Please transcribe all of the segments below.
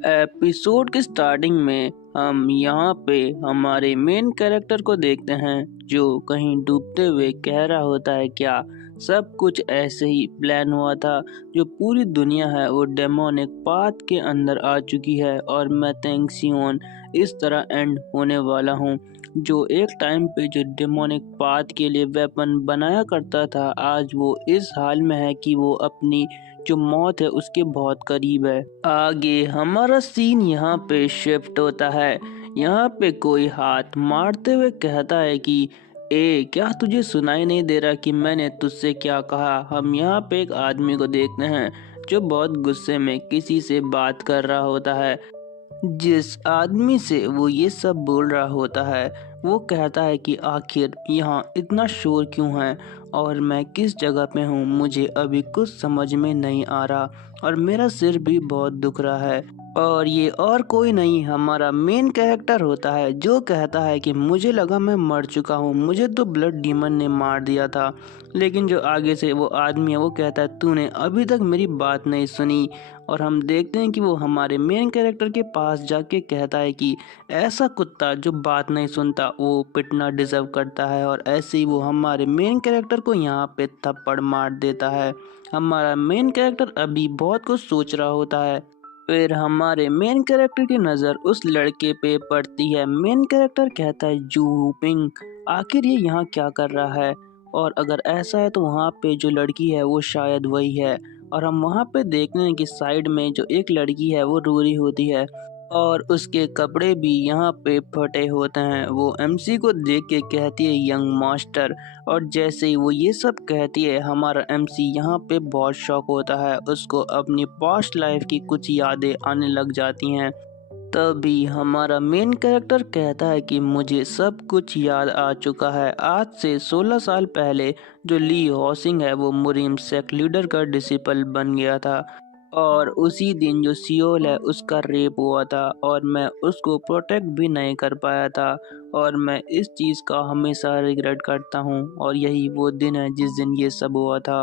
Episode के starting में हम यहाँ पे हमारे मेन कैरेक्टर को देखते हैं जो कहीं डूबते हुए कह रहा होता है क्या सब कुछ ऐसे ही प्लान हुआ था। जो पूरी दुनिया है वो डेमोनिक पाथ के अंदर आ चुकी है और मैं तेंगसियोन इस तरह एंड होने वाला हूँ। जो एक टाइम पे जो डेमोनिक पाथ के लिए वेपन बनाया करता था आज वो इस हाल में है कि वो अपनी जो मौत है उसके बहुत करीब है। आगे हमारा सीन यहाँ पे शिफ्ट होता है। यहाँ पे कोई हाथ मारते हुए कहता है कि ए क्या तुझे सुनाई नहीं दे रहा कि मैंने तुझसे क्या कहा। हम यहाँ पे एक आदमी को देखते हैं जो बहुत गुस्से में किसी से बात कर रहा होता है। जिस आदमी से वो ये सब बोल रहा होता है वो कहता है कि आखिर यहाँ इतना शोर क्यों है और मैं किस जगह पे हूँ, मुझे अभी कुछ समझ में नहीं आ रहा और मेरा सिर भी बहुत दुख रहा है। और ये और कोई नहीं हमारा मेन कैरेक्टर होता है जो कहता है कि मुझे लगा मैं मर चुका हूँ, मुझे तो ब्लड डीमन ने मार दिया था। लेकिन जो आगे से वो आदमी है वो कहता है तूने अभी तक मेरी बात नहीं सुनी। और हम देखते हैं कि वो हमारे मेन कैरेक्टर के पास जाके कहता है कि ऐसा कुत्ता जो बात नहीं सुनता वो पिटना डिजर्व करता है। और ऐसे ही वो हमारे मेन कैरेक्टर को यहाँ पे थप्पड़ मार देता है। हमारा मेन कैरेक्टर अभी बहुत कुछ सोच रहा होता है। फिर हमारे मेन कैरेक्टर की नज़र उस लड़के पे पड़ती है। मेन कैरेक्टर कहता है जू पिंग आखिर ये यहाँ क्या कर रहा है और अगर ऐसा है तो वहाँ पे जो लड़की है वो शायद वही है। और हम वहाँ पे देखते हैं कि साइड में जो एक लड़की है वो रो रही होती है और उसके कपड़े भी यहाँ पे फटे होते हैं। वो एमसी को देख के कहती है यंग मास्टर। और जैसे ही वो ये सब कहती है हमारा एमसी यहाँ पे बहुत शॉक होता है, उसको अपनी पास्ट लाइफ की कुछ यादें आने लग जाती हैं। तभी हमारा मेन कैरेक्टर कहता है कि मुझे सब कुछ याद आ चुका है। आज से 16 साल पहले जो ली हॉसिंग है वो मुरीम सेक्ट लीडर का डिसिपल बन गया था और उसी दिन जो सियोल है उसका रेप हुआ था और मैं उसको प्रोटेक्ट भी नहीं कर पाया था और मैं इस चीज़ का हमेशा रिग्रेट करता हूँ और यही वो दिन है जिस दिन ये सब हुआ था।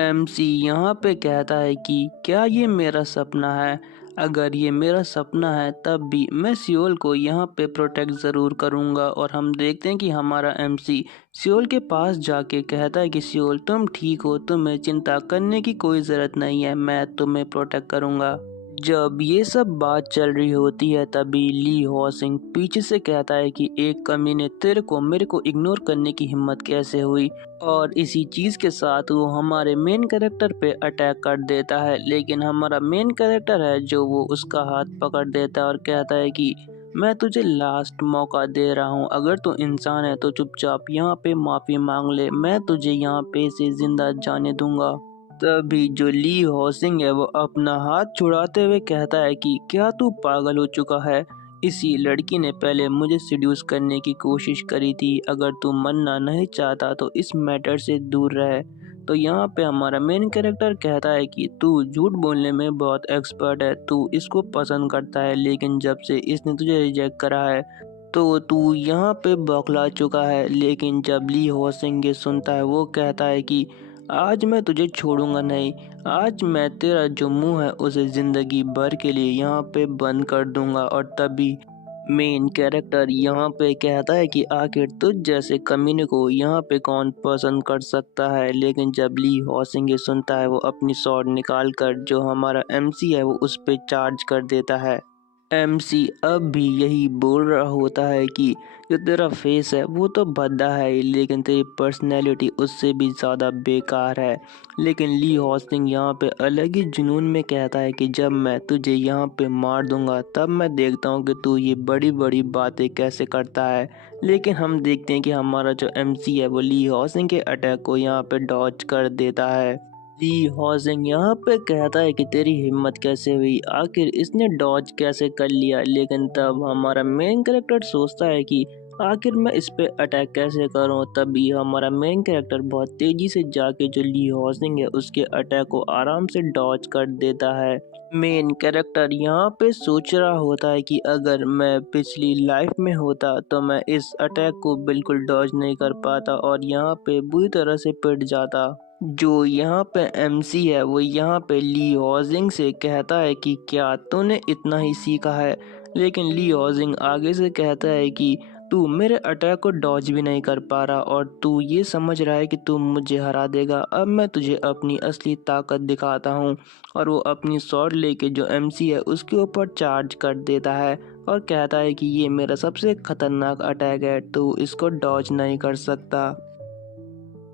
एमसी यहाँ पे कहता है कि क्या ये मेरा सपना है? अगर ये मेरा सपना है तब भी मैं सियोल को यहाँ पे प्रोटेक्ट ज़रूर करूँगा। और हम देखते हैं कि हमारा एमसी सियोल के पास जाके कहता है कि सियोल तुम ठीक हो, तुम्हें चिंता करने की कोई ज़रूरत नहीं है, मैं तुम्हें प्रोटेक्ट करूँगा। जब ये सब बात चल रही होती है तभी ली हॉसिंग पीछे से कहता है कि एक कमीने तेरे को मेरे को इग्नोर करने की हिम्मत कैसे हुई। और इसी चीज़ के साथ वो हमारे मेन कैरेक्टर पे अटैक कर देता है। लेकिन हमारा मेन कैरेक्टर है जो वो उसका हाथ पकड़ देता है और कहता है कि मैं तुझे लास्ट मौका दे रहा हूँ, अगर तू इंसान है तो चुपचाप यहाँ पे माफ़ी मांग ले, मैं तुझे यहाँ पे से जिंदा जाने दूंगा। तभी जो ली हॉसिंग है वो अपना हाथ छुड़ाते हुए कहता है कि क्या तू पागल हो चुका है? इसी लड़की ने पहले मुझे सिड्यूस करने की कोशिश करी थी, अगर तू मरना नहीं चाहता तो इस मैटर से दूर रहे। तो यहाँ पे हमारा मेन कैरेक्टर कहता है कि तू झूठ बोलने में बहुत एक्सपर्ट है, तू इसको पसंद करता है लेकिन जब से इसने तुझे रिजेक्ट करा है तो तू यहाँ पे बौखला चुका है। लेकिन जब ली हॉसिंग ये सुनता है वो कहता है कि आज मैं तुझे छोड़ूंगा नहीं, आज मैं तेरा जो मुंह है उसे जिंदगी भर के लिए यहाँ पे बंद कर दूंगा। और तभी मेन कैरेक्टर यहाँ पे कहता है कि आखिर तुझ जैसे कमीने को यहाँ पे कौन पसंद कर सकता है। लेकिन जब ली हॉसिंग ये सुनता है वो अपनी स्वॉर्ड निकाल कर जो हमारा एमसी है वो उस पे चार्ज कर देता है। एमसी अब भी यही बोल रहा होता है कि जो तेरा फेस है वो तो भद्दा है ही, लेकिन तेरी पर्सनैलिटी उससे भी ज़्यादा बेकार है। लेकिन ली हॉस्टिंग यहाँ पे अलग ही जुनून में कहता है कि जब मैं तुझे यहाँ पे मार दूंगा तब मैं देखता हूँ कि तू ये बड़ी बड़ी बातें कैसे करता है। लेकिन हम देखते हैं कि हमारा जो एमसी है वो ली हॉस्टिंग के अटैक को यहाँ पे डॉज कर देता है। ली हॉजिंग यहाँ पे कहता है कि तेरी हिम्मत कैसे हुई, आखिर इसने डॉज कैसे कर लिया। लेकिन तब हमारा मेन कैरेक्टर सोचता है कि आखिर मैं इस पे अटैक कैसे करूं। तभी हमारा मेन कैरेक्टर बहुत तेजी से जाके जो ली हॉजिंग है उसके अटैक को आराम से डॉज कर देता है। मेन कैरेक्टर यहाँ पे सोच रहा होता है कि अगर मैं पिछली लाइफ में होता तो मैं इस अटैक को बिल्कुल डॉज नहीं कर पाता और यहाँ पे बुरी तरह से पिट जाता। जो यहाँ पे एमसी है वो यहाँ पे ली हॉजिंग से कहता है कि क्या तूने इतना ही सीखा है, लेकिन ली हॉजिंग आगे से कहता है कि तू मेरे अटैक को डॉज भी नहीं कर पा रहा और तू ये समझ रहा है कि तू मुझे हरा देगा। अब मैं तुझे अपनी असली ताकत दिखाता हूँ। और वो अपनी स्वॉर्ड लेके जो एमसी है उसके ऊपर चार्ज कर देता है और कहता है कि ये मेरा सबसे खतरनाक अटैक है, तू इसको डॉज नहीं कर सकता।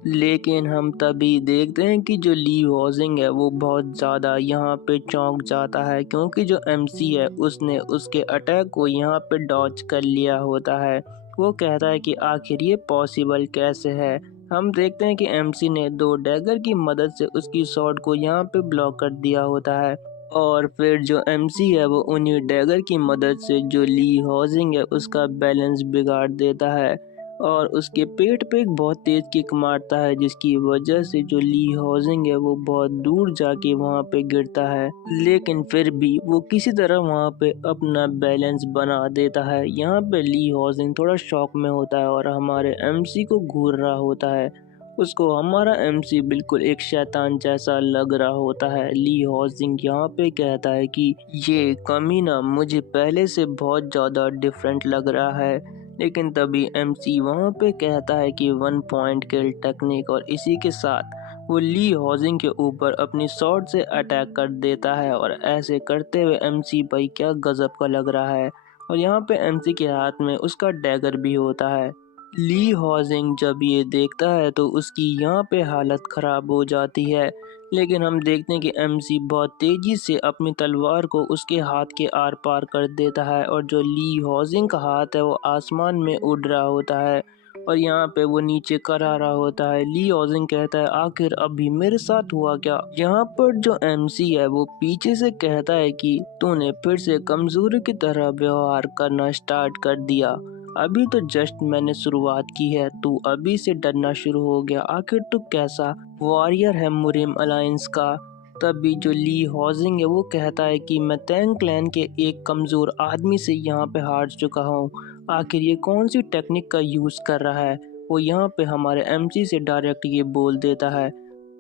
लेकिन हम तभी देखते हैं कि जो ली हॉजिंग है वो बहुत ज़्यादा यहाँ पे चौंक जाता है, क्योंकि जो एमसी है उसने उसके अटैक को यहाँ पे डॉज कर लिया होता है। वो कहता है कि आखिर ये पॉसिबल कैसे है। हम देखते हैं कि एमसी ने दो डैगर की मदद से उसकी शॉट को यहाँ पे ब्लॉक कर दिया होता है। और फिर जो एमसी है वो उन्हीं डैगर की मदद से जो ली हॉजिंग है उसका बैलेंस बिगाड़ देता है और उसके पेट पे एक बहुत तेज किक मारता है, जिसकी वजह से जो ली हॉजिंग है वो बहुत दूर जाके वहाँ पे गिरता है। लेकिन फिर भी वो किसी तरह वहाँ पे अपना बैलेंस बना देता है। यहाँ पे ली हॉजिंग थोड़ा शॉक में होता है और हमारे एमसी को घूर रहा होता है। उसको हमारा एमसी बिल्कुल एक शैतान जैसा लग रहा होता है। ली हॉजिंग यहाँ पे कहता है कि ये कमीना मुझे पहले से बहुत ज़्यादा डिफरेंट लग रहा है। लेकिन तभी एमसी वहाँ पे कहता है कि 1 पॉइंट किल टेक्निक, और इसी के साथ वो ली हॉजिंग के ऊपर अपनी शॉट से अटैक कर देता है। और ऐसे करते हुए एमसी भाई क्या गजब का लग रहा है। और यहाँ पे एमसी के हाथ में उसका डैगर भी होता है। ली हॉजिंग जब ये देखता है तो उसकी यहाँ पे हालत ख़राब हो जाती है। लेकिन हम देखते हैं कि एमसी बहुत तेज़ी से अपनी तलवार को उसके हाथ के आर पार कर देता है और जो ली हॉजिंग का हाथ है वो आसमान में उड़ रहा होता है और यहाँ पे वो नीचे कर आ रहा होता है। ली हॉजिंग कहता है आखिर अभी मेरे साथ हुआ क्या। यहाँ पर जो एमसी है वो पीछे से कहता है कि तूने फिर से कमजोरी की तरह व्यवहार करना स्टार्ट कर दिया। अभी तो जस्ट मैंने शुरुआत की है, तू अभी से डरना शुरू हो गया। आखिर तू कैसा वॉरियर है मुरिम अलायंस का। तभी जो ली हॉजिंग है वो कहता है कि मैं टैंग क्लैन के एक कमज़ोर आदमी से यहाँ पे हार चुका हूँ। आखिर ये कौन सी टेक्निक का यूज़ कर रहा है। वो यहाँ पे हमारे एमसी से डायरेक्ट ये बोल देता है।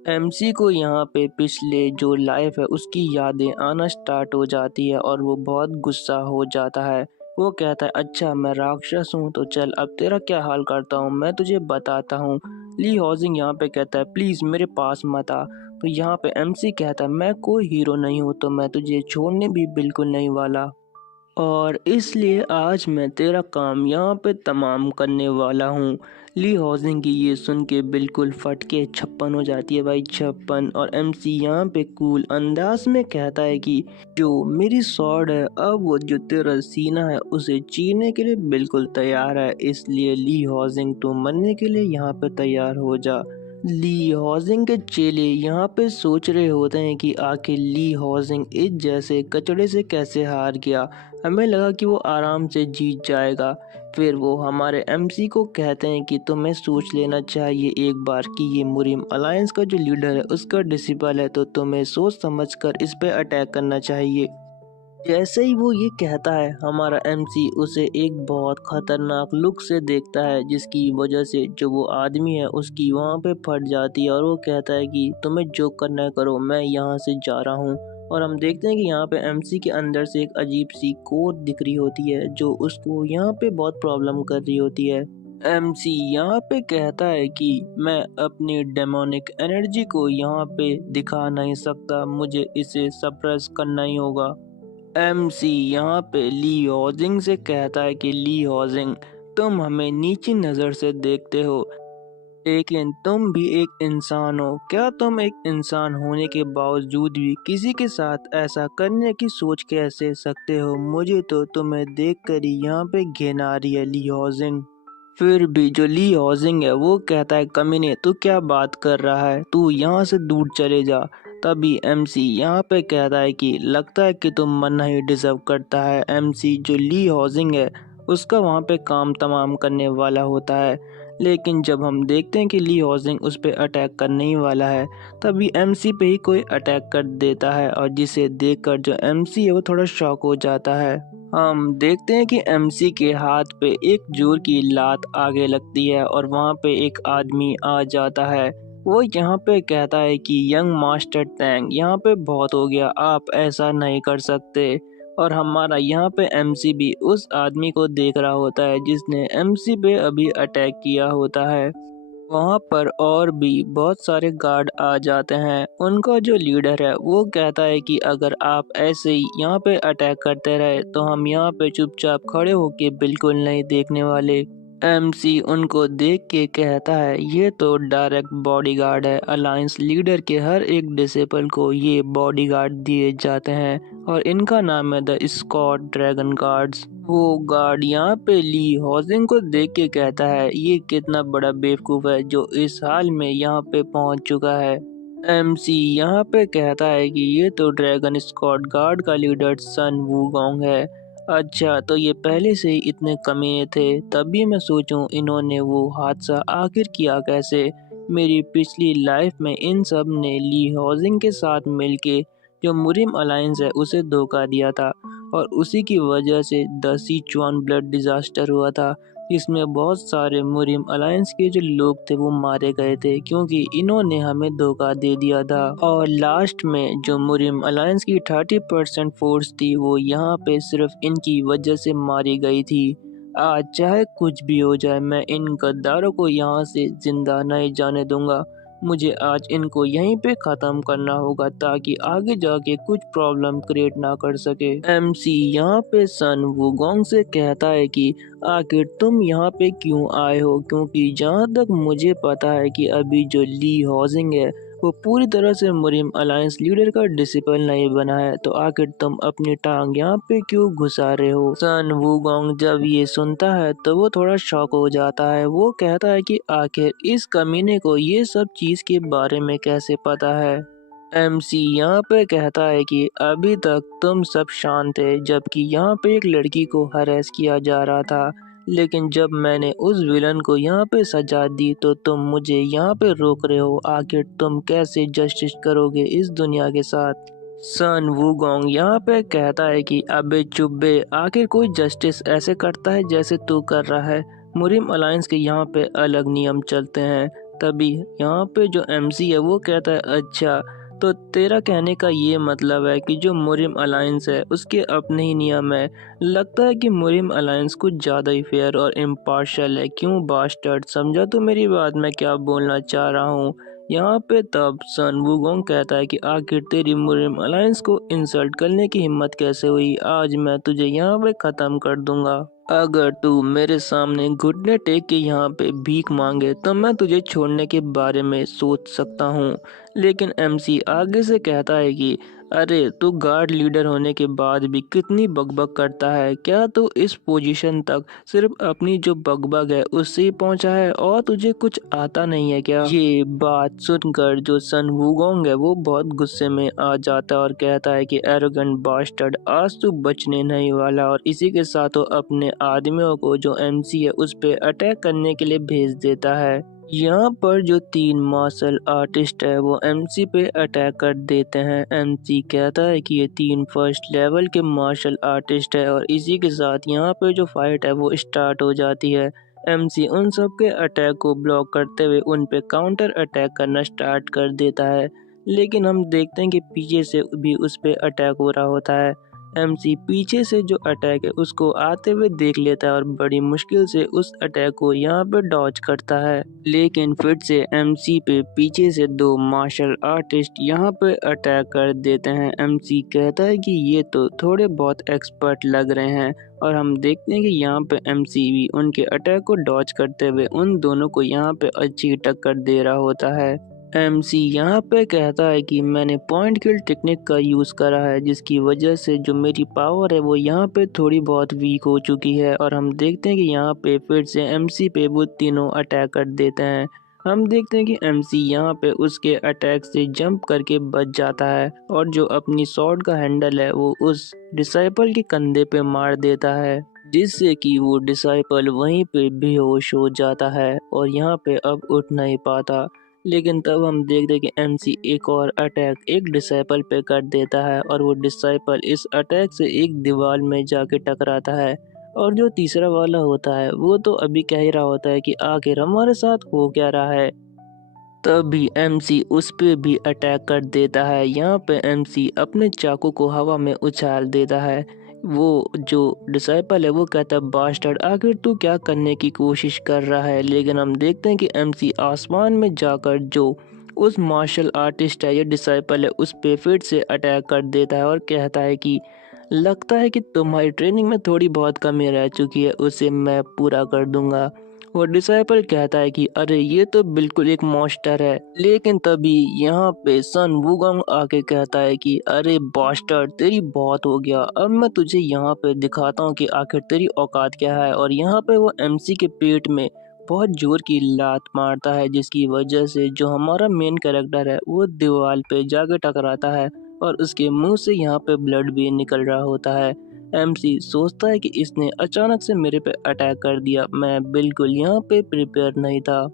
एमसी को यहाँ पे पिछले जो लाइफ है उसकी यादें आना स्टार्ट हो जाती है और वो बहुत गुस्सा हो जाता है। वो कहता है अच्छा मैं राक्षस हूँ तो चल अब तेरा क्या हाल करता हूँ मैं तुझे बताता हूँ। ली हॉजिंग यहाँ पे कहता है प्लीज़ मेरे पास मत आ। तो यहाँ पे एमसी कहता है मैं कोई हीरो नहीं हूँ तो मैं तुझे छोड़ने भी बिल्कुल नहीं वाला, और इसलिए आज मैं तेरा काम यहाँ पे तमाम करने वाला हूँ। ली हॉजिंग की ये सुन के बिल्कुल फट के 56 हो जाती है भाई 56। और एमसी यहाँ पे कूल अंदाज में कहता है कि जो मेरी स्वॉर्ड है अब वो जो तेरा सीना है उसे चीरने के लिए बिल्कुल तैयार है, इसलिए ली हॉजिंग तू मरने के लिए यहाँ पे तैयार हो जा। ली हॉजिंग के चेले यहाँ पे सोच रहे होते हैं कि आखिर ली हॉजिंग इस जैसे कचड़े से कैसे हार गया। हमें लगा कि वो आराम से जीत जाएगा। फिर वो हमारे एमसी को कहते हैं कि तुम्हें सोच लेना चाहिए एक बार कि ये मुरिम अलायंस का जो लीडर है उसका डिसिपल है, तो तुम्हें सोच समझकर इस पे अटैक करना चाहिए। जैसे ही वो ये कहता है हमारा एमसी उसे एक बहुत खतरनाक लुक से देखता है, जिसकी वजह से जो वो आदमी है उसकी वहाँ पे फट जाती है और वो कहता है कि तुम्हें जो करना है करो मैं यहाँ से जा रहा हूँ। और हम देखते हैं कि यहाँ पे एमसी के अंदर से एक अजीब सी कोड दिख रही होती है जो उसको यहाँ पे बहुत प्रॉब्लम कर रही होती है। एमसी यहाँ पे कहता है कि मैं अपनी डेमोनिक एनर्जी को यहाँ पे दिखा नहीं सकता, मुझे इसे सप्रेस करना ही होगा। एमसी यहाँ पे ली हॉजिंग से कहता है कि ली हॉजिंग तुम हमें नीची नज़र से देखते हो, लेकिन तुम भी एक इंसान हो। क्या तुम एक इंसान होने के बावजूद भी किसी के साथ ऐसा करने की सोच कैसे सकते हो। मुझे तो तुम्हें देखकर ही यहाँ पे घिन आ रही है ली हॉजिंग। फिर भी जो ली हॉजिंग है वो कहता है कमीने तू क्या बात कर रहा है, तू यहाँ से दूर चले जा। तभी एमसी यहाँ पे कहता है कि लगता है कि तुम मरना ही डिजर्व करता है। एमसी जो ली हॉजिंग है उसका वहाँ पे काम तमाम करने वाला होता है, लेकिन जब हम देखते हैं कि ली हॉजिंग उस पर अटैक करने ही वाला है तभी एमसी पे ही कोई अटैक कर देता है, और जिसे देखकर जो एमसी है वो थोड़ा शॉक हो जाता है। हम देखते हैं कि एमसी के हाथ पे एक जोर की लात आगे लगती है और वहाँ पे एक आदमी आ जाता है। वो यहाँ पे कहता है कि यंग मास्टर टैंग यहाँ पे बहुत हो गया, आप ऐसा नहीं कर सकते। और हमारा यहाँ पे एमसी भी उस आदमी को देख रहा होता है जिसने एमसी पे अभी अटैक किया होता है। वहाँ पर और भी बहुत सारे गार्ड आ जाते हैं। उनका जो लीडर है वो कहता है कि अगर आप ऐसे ही यहाँ पे अटैक करते रहे तो हम यहाँ पे चुपचाप खड़े होके बिल्कुल नहीं देखने वाले। एमसी उनको देख के कहता है ये तो डायरेक्ट बॉडीगार्ड है, अलायंस लीडर के हर एक डिसेबल को ये बॉडीगार्ड दिए जाते हैं और इनका नाम है द स्कॉट ड्रैगन गार्ड्स। वो गार्ड यहाँ पे ली हॉजिंग को देख के कहता है ये कितना बड़ा बेवकूफ़ है जो इस हाल में यहाँ पे पहुँच चुका है। एमसी यहाँ पे कहता है कि ये तो ड्रैगन स्क्वाड गार्ड का लीडर सन वूगोंग है। अच्छा, तो ये पहले से ही इतने कमीने थे, तभी मैं सोचूं इन्होंने वो हादसा आखिर किया कैसे। मेरी पिछली लाइफ में इन सब ने ली हॉजिंग के साथ मिलके जो मुरिम अलायंस है उसे धोखा दिया था और उसी की वजह से द सिचुआन ब्लड डिजास्टर हुआ था जिसमें बहुत सारे मुरिम अलायंस के जो लोग थे वो मारे गए थे क्योंकि इन्होंने हमें धोखा दे दिया था। और लास्ट में जो मुरिम अलायंस की 30% फोर्स थी वो यहाँ पे सिर्फ इनकी वजह से मारी गई थी। आज चाहे कुछ भी हो जाए मैं इन गद्दारों को यहाँ से जिंदा नहीं जाने दूंगा। मुझे आज इनको यहीं पे ख़त्म करना होगा ताकि आगे जाके कुछ प्रॉब्लम क्रिएट ना कर सके। एमसी यहाँ पे सन वुगोंग से कहता है कि आखिर तुम यहाँ पे क्यों आए हो, क्योंकि जहाँ तक मुझे पता है कि अभी जो ली हॉजिंग है वो पूरी तरह से मुरिम अलायंस लीडर का डिसिपल नहीं बना है, तो आखिर तुम अपनी टांग यहाँ पे क्यों घुसा रहे हो। सन वूगोंग जब ये सुनता है तो वो थोड़ा शॉक हो जाता है। वो कहता है कि आखिर इस कमीने को ये सब चीज के बारे में कैसे पता है। एमसी यहाँ पे कहता है कि अभी तक तुम सब शांत थे जबकि यहाँ पे एक लड़की को हरेस किया जा रहा था, लेकिन जब मैंने उस विलन को यहाँ पे सजा दी तो तुम मुझे यहाँ पे रोक रहे हो। आखिर तुम कैसे जस्टिस करोगे इस दुनिया के साथ। सन वूगोंग यहाँ पे कहता है कि अबे चुप बे, आखिर कोई जस्टिस ऐसे करता है जैसे तू कर रहा है। मुरिम अलायंस के यहाँ पे अलग नियम चलते हैं। तभी यहाँ पे जो एमसी है वो कहता है अच्छा, तो तेरा कहने का ये मतलब है कि जो मुरिम अलायंस है उसके अपने ही नियम है। लगता है कि मुरिम अलायंस कुछ ज़्यादा ही फेयर और इम्पार्शियल है। क्यों बास्टर्ड, समझा तो मेरी बात मैं क्या बोलना चाह रहा हूँ। यहाँ पे तब सन वूगोंग कहता है कि आखिर तेरी मुरिम अलायंस को इंसल्ट करने की हिम्मत कैसे हुई, आज मैं तुझे यहाँ पे ख़त्म कर दूंगा। अगर तू मेरे सामने घुटने टेक के यहाँ पे भीख मांगे तो मैं तुझे छोड़ने के बारे में सोच सकता हूँ। लेकिन एमसी आगे से कहता है कि अरे तू गार्ड लीडर होने के बाद भी कितनी बकबक करता है, क्या तू इस पोजीशन तक सिर्फ अपनी जो बकबक है उससे ही पहुंचा है और तुझे कुछ आता नहीं है क्या। ये बात सुनकर जो सन वूगोंग है वो बहुत गुस्से में आ जाता है और कहता है कि एरोगेंट बास्टर्ड, आज तू बचने नहीं वाला। और इसी के साथ वो अपने आदमियों को जो एमसी है उस पे अटैक करने के लिए भेज देता है। यहाँ पर जो 3 मार्शल आर्टिस्ट है वो एमसी पे अटैक कर देते हैं। एमसी कहता है कि ये 3 फर्स्ट लेवल के मार्शल आर्टिस्ट है और इसी के साथ यहाँ पे जो फाइट है वो स्टार्ट हो जाती है। एमसी उन सब के अटैक को ब्लॉक करते हुए उन पे काउंटर अटैक करना स्टार्ट कर देता है, लेकिन हम देखते हैं कि पीछे से भी उस पे अटैक हो रहा होता है। एमसी पीछे से जो अटैक है उसको आते हुए देख लेता है और बड़ी मुश्किल से उस अटैक को यहाँ पे डॉज करता है, लेकिन फिर से एमसी पे पीछे से 2 मार्शल आर्टिस्ट यहाँ पे अटैक कर देते हैं। एमसी कहता है कि ये तो थोड़े बहुत एक्सपर्ट लग रहे हैं और हम देखते हैं कि यहाँ पे एमसी भी उनके अटैक को डॉज करते हुए उन दोनों को यहाँ पे अच्छी टक्कर दे रहा होता है। एमसी यहाँ पे कहता है कि मैंने पॉइंट किल टेक्निक का यूज़ करा है जिसकी वजह से जो मेरी पावर है वो यहाँ पे थोड़ी बहुत वीक हो चुकी है और हम देखते हैं कि यहाँ पे फिर से एमसी पे वो तीनों अटैक कर देते हैं। हम देखते हैं कि एमसी यहाँ पे उसके अटैक से जंप करके बच जाता है और जो अपनी स्वॉर्ड का हैंडल है वो उस डिसाइपल के कंधे पे मार देता है, जिससे कि वो डिसाइपल वहीं पे बेहोश हो जाता है और यहाँ पे अब उठ नहीं पाता। लेकिन तब हम देखते हैं कि एमसी एक और अटैक एक डिसाइपल पे कर देता है और वो डिसाइपल इस अटैक से एक दीवार में जाके टकराता है। और जो तीसरा वाला होता है वो तो अभी कह ही रहा होता है कि आखिर हमारे साथ हो क्या रहा है। तभी एमसी उस पे भी अटैक कर देता है। यहाँ पे एमसी अपने चाकू को हवा में उछाल देता है। वो जो डिसाइपल है वो कहता है, बास्टर्ड, आखिर तू क्या करने की कोशिश कर रहा है। लेकिन हम देखते हैं कि एमसी आसमान में जाकर जो उस मार्शल आर्टिस्ट है या डिसाइपल है उस पे फिर से अटैक कर देता है और कहता है कि लगता है कि तुम्हारी ट्रेनिंग में थोड़ी बहुत कमी रह चुकी है, उसे मैं पूरा कर दूंगा। वो डिसाइपल कहता है कि अरे ये तो बिल्कुल एक मॉन्स्टर है। लेकिन तभी यहाँ पे सन वुगोंग आके कहता है कि अरे बास्टर्ड, तेरी बहुत हो गया, अब मैं तुझे यहाँ पे दिखाता हूँ कि आखिर तेरी औकात क्या है। और यहाँ पे वो एमसी के पेट में बहुत जोर की लात मारता है, जिसकी वजह से जो हमारा मेन कैरेक्टर है वो दीवार पे जाके टकराता है और उसके मुंह से यहाँ पे ब्लड भी निकल रहा होता है। एमसी सोचता है कि इसने अचानक से मेरे पे अटैक कर दिया, मैं बिल्कुल यहाँ पे प्रिपेयर नहीं था।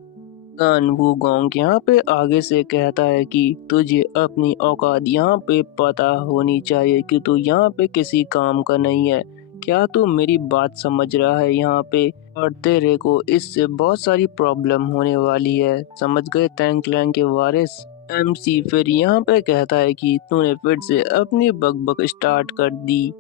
सन वूगोंग यहाँ पे आगे से कहता है कि तुझे अपनी औकात यहाँ पे पता होनी चाहिए कि तू यहाँ पे किसी काम का नहीं है। क्या तू मेरी बात समझ रहा है यहाँ पे? और तेरे को इससे बहुत सारी प्रॉब्लम होने वाली है, समझ गए टैंक क्लैंग के वारिस? एमसी फिर यहाँ पे कहता है कि तूने फिर से अपनी बकबक स्टार्ट कर दी।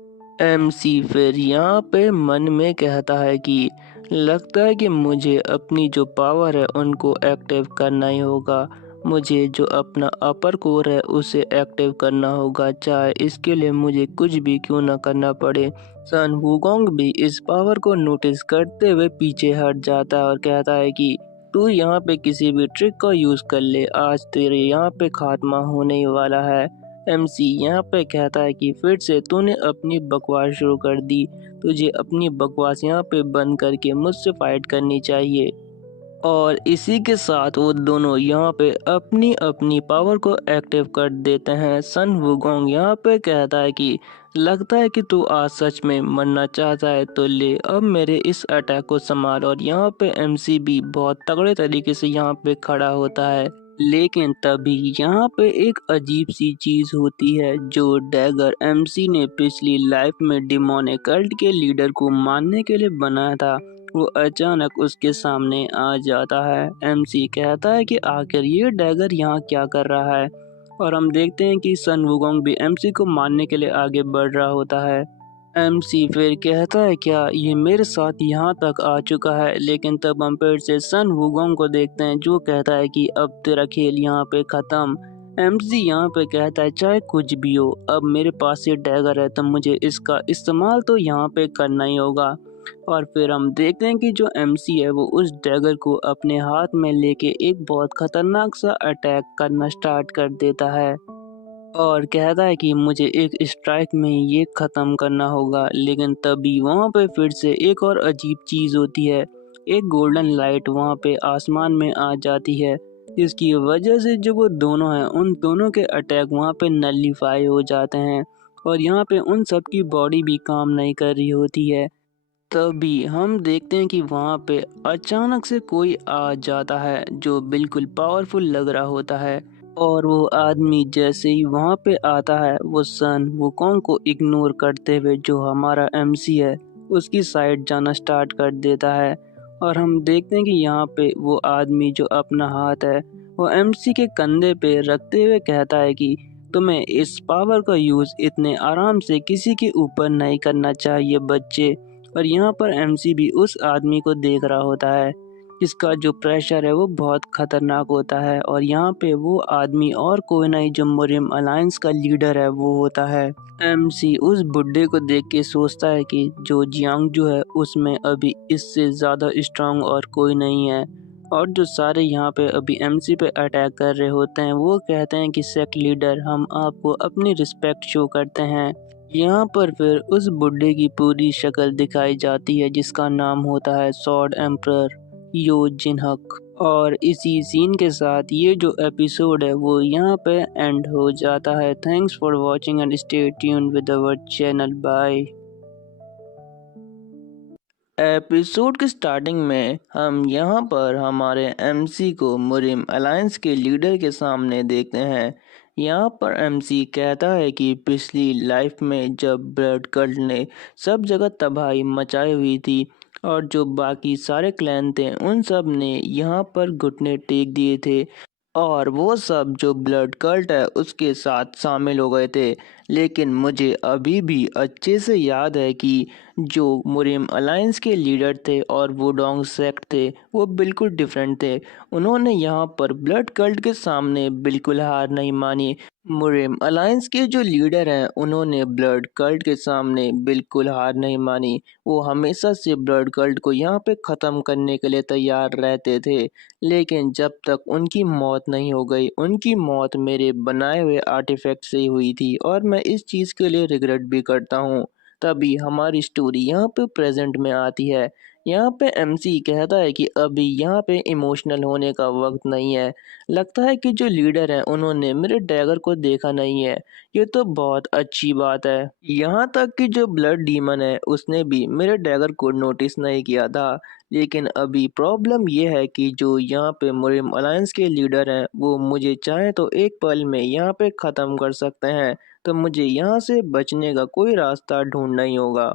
एमसी फिर यहाँ पे मन में कहता है कि लगता है कि मुझे अपनी जो पावर है उनको एक्टिव करना ही होगा। मुझे जो अपना अपर कोर है उसे एक्टिव करना होगा, चाहे इसके लिए मुझे कुछ भी क्यों ना करना पड़े। सन वुगोंग भी इस पावर को नोटिस करते हुए पीछे हट जाता है और कहता है कि तू यहाँ पे किसी भी ट्रिक का यूज कर ले, आज तेरे यहाँ पे खात्मा होने ही वाला है। एमसी यहाँ पे कहता है कि फिर से तूने अपनी बकवास शुरू कर दी, तुझे अपनी बकवास यहाँ पे बंद करके मुझसे फाइट करनी चाहिए। और इसी के साथ वो दोनों यहाँ पे अपनी अपनी पावर को एक्टिव कर देते हैं। सन वुगोंग यहाँ पे कहता है कि लगता है कि तू आज सच में मरना चाहता है, तो ले अब मेरे इस अटैक को संभाल। और यहाँ पे एमसी भी बहुत तगड़े तरीके से यहाँ पे खड़ा होता है। लेकिन तभी यहाँ पे एक अजीब सी चीज होती है, जो डैगर एमसी ने पिछली लाइफ में डिमोनिक कल्ट के लीडर को मारने के लिए बनाया था, वो अचानक उसके सामने आ जाता है। एमसी कहता है कि आखिर ये डैगर यहाँ क्या कर रहा है। और हम देखते हैं कि सन वुगोंग भी एमसी को मारने के लिए आगे बढ़ रहा होता है। एमसी फिर कहता है क्या ये मेरे साथ यहाँ तक आ चुका है। लेकिन तब हम फिर से सन वुगोंग को देखते हैं, जो कहता है कि अब तेरा खेल यहाँ पे खत्म। एमसी यहाँ पे कहता है चाहे कुछ भी हो, अब मेरे पास ये डैगर है तो मुझे इसका इस्तेमाल तो यहाँ पे करना ही होगा। और फिर हम देखते हैं कि जो एमसी है वो उस डैगर को अपने हाथ में लेके एक बहुत खतरनाक सा अटैक करना स्टार्ट कर देता है और कहता है कि मुझे एक स्ट्राइक में ये ख़त्म करना होगा। लेकिन तभी वहाँ पे फिर से एक और अजीब चीज़ होती है, एक गोल्डन लाइट वहाँ पे आसमान में आ जाती है, जिसकी वजह से जो वो दोनों हैं उन दोनों के अटैक वहाँ पे नलीफाई हो जाते हैं और यहाँ पे उन सब की बॉडी भी काम नहीं कर रही होती है। तभी हम देखते हैं कि वहाँ पे अचानक से कोई आ जाता है जो बिल्कुल पावरफुल लग रहा होता है। और वो आदमी जैसे ही वहाँ पे आता है वो सन वुकोंग को इग्नोर करते हुए जो हमारा एमसी है उसकी साइड जाना स्टार्ट कर देता है। और हम देखते हैं कि यहाँ पे वो आदमी जो अपना हाथ है वो एमसी के कंधे पे रखते हुए कहता है कि तुम्हें इस पावर का यूज़ इतने आराम से किसी के ऊपर नहीं करना चाहिए बच्चे। और यहाँ पर एमसी भी उस आदमी को देख रहा होता है जिसका जो प्रेशर है वो बहुत खतरनाक होता है। और यहाँ पे वो आदमी और कोई नहीं जो मुरिम अलायंस का लीडर है वो होता है। एमसी उस बुड्ढे को देख के सोचता है कि जो जियांग जो है उसमें अभी इससे ज़्यादा स्ट्रांग और कोई नहीं है। और जो सारे यहाँ पे अभी एमसी पे अटैक कर रहे होते हैं वो कहते हैं कि सेक्ट लीडर, हम आपको अपनी रिस्पेक्ट शो करते हैं। यहाँ पर फिर उस बुड्ढे की पूरी शक्ल दिखाई जाती है जिसका नाम होता है सॉर्ड एम्परर यो जिनहक। और इसी सीन के साथ ये जो एपिसोड है वो यहाँ पे एंड हो जाता है। Thanks for watching and stay tuned with our channel. Bye. Episode के स्टार्टिंग में हम यहाँ पर हमारे एमसी को मुरिम अलायंस के लीडर के सामने देखते हैं। यहाँ पर एमसी कहता है कि पिछली लाइफ में जब ब्लड कल्ट ने सब जगह तबाही मचाई हुई थी और जो बाकी सारे क्लैन थे उन सब ने यहाँ पर घुटने टेक दिए थे। और वो सब जो ब्लड कल्ट है उसके साथ शामिल हो गए थे। लेकिन मुझे अभी भी अच्छे से याद है कि जो मुरिम अलायंस के लीडर थे और वुडोंग सेक्ट थे वो बिल्कुल डिफरेंट थे। उन्होंने यहाँ पर ब्लड कल्ट के सामने बिल्कुल हार नहीं मानी। मुरिम अलायंस के जो लीडर हैं उन्होंने ब्लड कल्ट के सामने बिल्कुल हार नहीं मानी। वो हमेशा से ब्लड कल्ट को यहाँ पे ख़त्म करने के लिए तैयार रहते थे। लेकिन जब तक उनकी मौत नहीं हो गई, उनकी मौत मेरे बनाए हुए आर्टिफैक्ट से ही हुई थी और मैं इस चीज़ के लिए रिग्रेट भी करता हूँ। तभी हमारी स्टोरी यहाँ पे प्रेजेंट में आती है। यहाँ पे एमसी कहता है कि अभी यहाँ पे इमोशनल होने का वक्त नहीं है। लगता है कि जो लीडर हैं उन्होंने मेरे डैगर को देखा नहीं है। ये तो बहुत अच्छी बात है। यहाँ तक कि जो ब्लड डीमन है उसने भी मेरे डैगर को नोटिस नहीं किया था। लेकिन अभी प्रॉब्लम ये है कि जो यहाँ पे मुरिम अलायंस के लीडर हैं वो मुझे चाहे तो एक पल में यहाँ पे ख़त्म कर सकते हैं। तो मुझे यहाँ से बचने का कोई रास्ता ढूंढना ही होगा।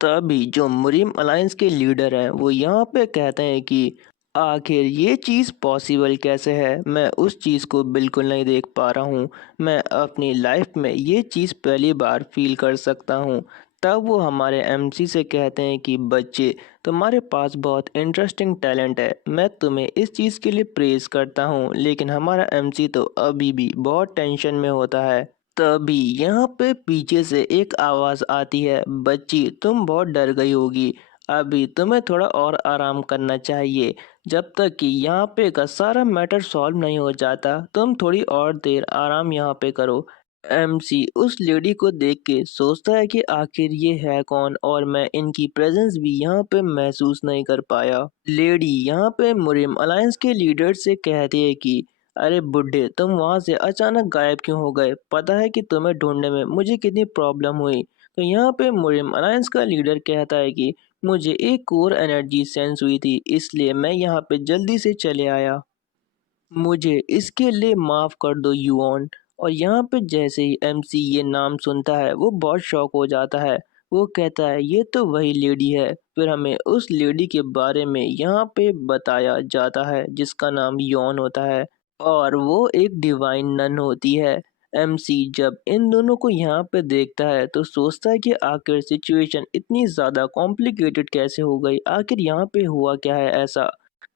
तभी जो मुरिम अलायंस के लीडर हैं वो यहाँ पे कहते हैं कि आखिर ये चीज़ पॉसिबल कैसे है। मैं उस चीज़ को बिल्कुल नहीं देख पा रहा हूँ। मैं अपनी लाइफ में ये चीज़ पहली बार फील कर सकता हूँ। तब वो हमारे एमसी से कहते हैं कि बच्चे, तुम्हारे पास बहुत इंटरेस्टिंग टैलेंट है। मैं तुम्हें इस चीज़ के लिए प्रेज़ करता हूँ। लेकिन हमारा एमसी तो अभी भी बहुत टेंशन में होता है। तभी यहाँ पे पीछे से एक आवाज आती है, बच्ची तुम बहुत डर गई होगी। अभी तुम्हें थोड़ा और आराम करना चाहिए। जब तक कि यहाँ पे का सारा मैटर सॉल्व नहीं हो जाता, तुम थोड़ी और देर आराम यहाँ पे करो। एमसी उस लेडी को देख के सोचता है कि आखिर ये है कौन और मैं इनकी प्रेजेंस भी यहाँ पे महसूस नहीं कर पाया। लेडी यहाँ पे मुरिम अलायंस के लीडर से कहती है कि अरे बुड्ढे, तुम वहां से अचानक गायब क्यों हो गए? पता है कि तुम्हें ढूंढने में मुझे कितनी प्रॉब्लम हुई। तो यहाँ पे मुरिम अलायंस का लीडर कहता है कि मुझे एक कोर एनर्जी सेंस हुई थी, इसलिए मैं यहाँ पे जल्दी से चले आया। मुझे इसके लिए माफ कर दो युआन। और यहाँ पे जैसे ही एमसी ये नाम सुनता है वो बहुत शॉक हो जाता है। वो कहता है ये तो वही लेडी है। फिर हमें उस लेडी के बारे में यहाँ पे बताया जाता है जिसका नाम यौन होता है और वो एक डिवाइन नन होती है। एमसी जब इन दोनों को यहाँ पे देखता है तो सोचता है कि आखिर सिचुएशन इतनी ज़्यादा कॉम्प्लिकेटेड कैसे हो गई, आखिर यहाँ पे हुआ क्या है ऐसा।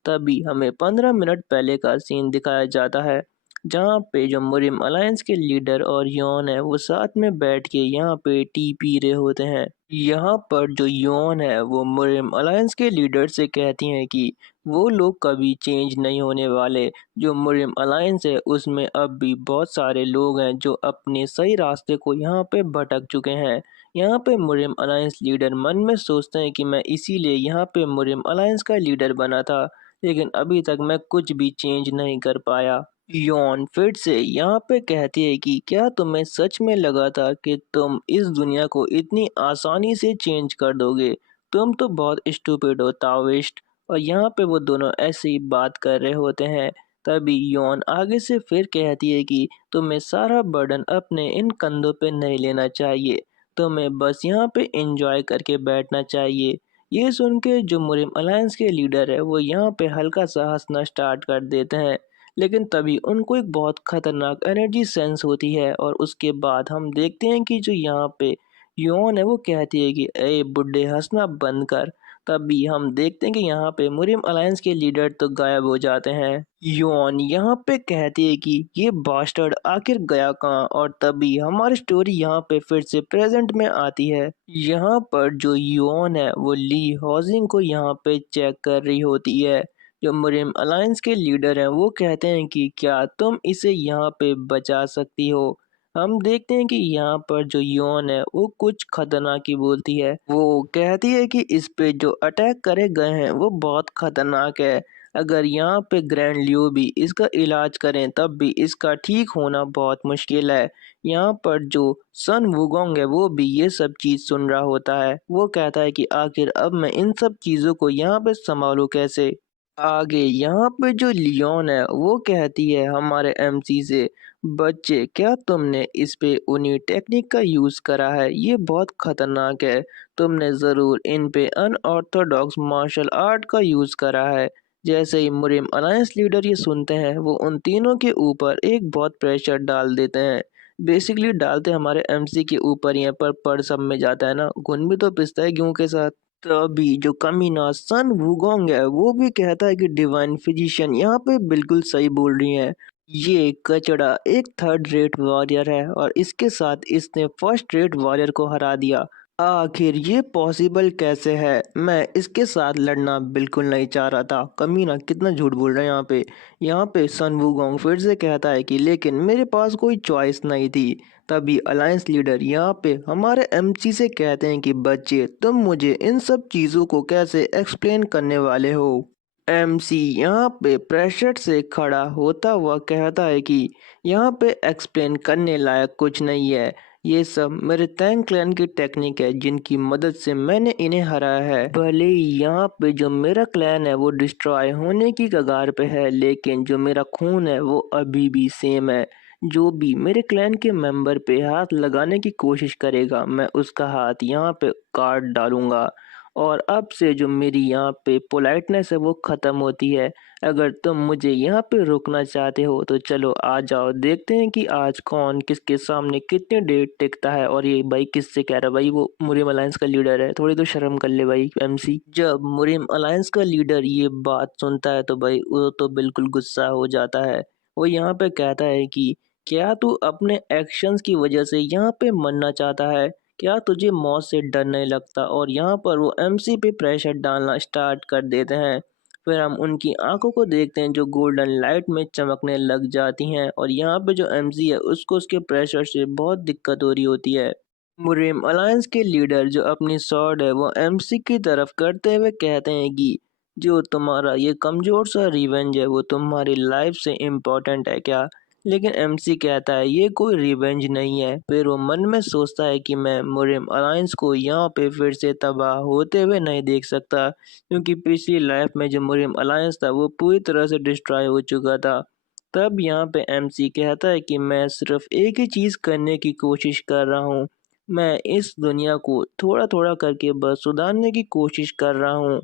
तभी हमें 15 मिनट पहले का सीन दिखाया जाता है जहाँ पे जो मुरिम अलायंस के लीडर और यौन है वो साथ में बैठ के यहाँ पे टी पी रहे होते हैं। यहाँ पर जो यौन है वो मुरिम अलायंस के लीडर से कहती हैं कि वो लोग कभी चेंज नहीं होने वाले। जो मुरिम अलायंस है उसमें अब भी बहुत सारे लोग हैं जो अपने सही रास्ते को यहाँ पे भटक चुके हैं। यहाँ पे मुरिम अलायंस लीडर मन में सोचते हैं कि मैं इसीलिए यहाँ पे मुरिम अलायंस का लीडर बना था, लेकिन अभी तक मैं कुछ भी चेंज नहीं कर पाया। यौन फिर से यहाँ पे कहती है कि क्या तुम्हें सच में लगा था कि तुम इस दुनिया को इतनी आसानी से चेंज कर दोगे? तुम तो बहुत स्टूपिड हो ताओइस्ट। और यहाँ पे वो दोनों ऐसे ही बात कर रहे होते हैं। तभी यौन आगे से फिर कहती है कि तुम्हें सारा बर्डन अपने इन कंधों पे नहीं लेना चाहिए। तुम्हें बस यहाँ पे एंजॉय करके बैठना चाहिए। ये सुन के जो मुरिम अलायंस के लीडर है वो यहाँ पे हल्का सा हंसना स्टार्ट कर देते हैं। लेकिन तभी उनको एक बहुत खतरनाक एनर्जी सेंस होती है और उसके बाद हम देखते हैं कि जो यहाँ पे योन है वो कहती है कि ए बुड्ढे, हंसना बंद कर। तभी हम देखते हैं कि यहाँ पे मुरिम अलायंस के लीडर तो गायब हो जाते हैं। योन यहाँ पे कहती है कि ये बास्टर्ड आखिर गया कहाँ। और तभी हमारी स्टोरी यहाँ पे फिर से प्रेजेंट में आती है। यहाँ पर जो योन है वो ली हॉजिंग को यहाँ पे चेक कर रही होती है। जो मुरिम अलायंस के लीडर हैं वो कहते हैं कि क्या तुम इसे यहाँ पे बचा सकती हो। हम देखते हैं कि यहाँ पर जो यौन है वो कुछ खतरनाक ही बोलती है। वो कहती है कि इस पे जो अटैक करे गए हैं वो बहुत खतरनाक है। अगर यहाँ पे ग्रैंड लियो भी इसका इलाज करें तब भी इसका ठीक होना बहुत मुश्किल है। यहाँ पर जो सन वुगोंग है वो भी ये सब चीज सुन रहा होता है। वो कहता है कि आखिर अब मैं इन सब चीजों को यहाँ पे संभालूं कैसे। आगे यहाँ पे जो लियोन है वो कहती है हमारे एमसी से, बच्चे क्या तुमने इस पे उन्हीं टेक्निक का यूज करा है? ये बहुत खतरनाक है। तुमने जरूर इन पे अनऑर्थोडॉक्स मार्शल आर्ट का यूज करा है जैसे ही मुरिम अलायंस लीडर ये सुनते हैं वो उन तीनों के ऊपर एक बहुत प्रेशर डाल देते हैं। बेसिकली डालते हमारे एमसी के ऊपर ही है, पर सब में जाता है ना, घुन भी तो पिसता है गेहूं के साथ। तभी जो कमीना सन वुगोंग है वो भी कहता है कि डिवाइन फिजिशियन यहाँ पे बिल्कुल सही बोल रही है। ये कचड़ा एक थर्ड रेट वॉरियर है और इसके साथ इसने फर्स्ट रेट वॉरियर को हरा दिया। आखिर ये पॉसिबल कैसे है? मैं इसके साथ लड़ना बिल्कुल नहीं चाह रहा था। कमीना कितना झूठ बोल रहा है यहाँ पे। यहाँ पे सन वुगोंग फिर से कहता है कि लेकिन मेरे पास कोई चॉइस नहीं थी। तभी अलायंस लीडर यहाँ पे हमारे एमसी से कहते हैं कि बच्चे तुम मुझे इन सब चीज़ों को कैसे एक्सप्लेन करने वाले हो। एमसी यहाँ पे प्रेशर से खड़ा होता हुआ कहता है कि यहाँ पे एक्सप्लेन करने लायक कुछ नहीं है। ये सब मेरे टैंग क्लैन की टेक्निक है जिनकी मदद से मैंने इन्हें हराया है। भले ही यहाँ पे जो मेरा क्लैन है वो डिस्ट्रॉय होने की कगार पे है, लेकिन जो मेरा खून है वो अभी भी सेम है। जो भी मेरे क्लैन के मेंबर पे हाथ लगाने की कोशिश करेगा मैं उसका हाथ यहाँ पे काट डालूंगा। और अब से जो मेरी यहाँ पे पोलाइटनेस है वो ख़त्म होती है। अगर तुम मुझे यहाँ पे रोकना चाहते हो तो चलो आ जाओ, देखते हैं कि आज कौन किसके सामने कितनी देर टिकता है। और ये भाई किससे कह रहा है भाई, वो मुरिम अलायंस का लीडर है, थोड़ी तो शर्म कर ले भाई एमसी। जब मुरिम अलायंस का लीडर ये बात सुनता है तो भाई वो तो बिल्कुल गुस्सा हो जाता है। वो यहाँ पे कहता है कि क्या तू अपने एक्शंस की वजह से यहाँ पे मरना चाहता है? क्या तुझे मौत से डर नहीं लगता? और यहाँ पर वो एमसी पे प्रेशर डालना स्टार्ट कर देते हैं। फिर हम उनकी आंखों को देखते हैं जो गोल्डन लाइट में चमकने लग जाती हैं और यहाँ पे जो एमसी है उसको उसके प्रेशर से बहुत दिक्कत हो रही होती है। मुरिम अलायंस के लीडर जो अपनी सॉर्ड है वो एमसी की तरफ करते हुए कहते हैं कि जो तुम्हारा ये कमजोर सा रिवेंज है वो तुम्हारी लाइफ से इम्पोर्टेंट है क्या? लेकिन एमसी कहता है ये कोई रिवेंज नहीं है। फिर वो मन में सोचता है कि मैं मुरिम अलायंस को यहाँ पे फिर से तबाह होते हुए नहीं देख सकता, क्योंकि पिछली लाइफ में जो मुरिम अलायंस था वो पूरी तरह से डिस्ट्रॉय हो चुका था। तब यहाँ पे एमसी कहता है कि मैं सिर्फ एक ही चीज़ करने की कोशिश कर रहा हूँ। मैं इस दुनिया को थोड़ा थोड़ा करके बस सुधारने की कोशिश कर रहा हूँ।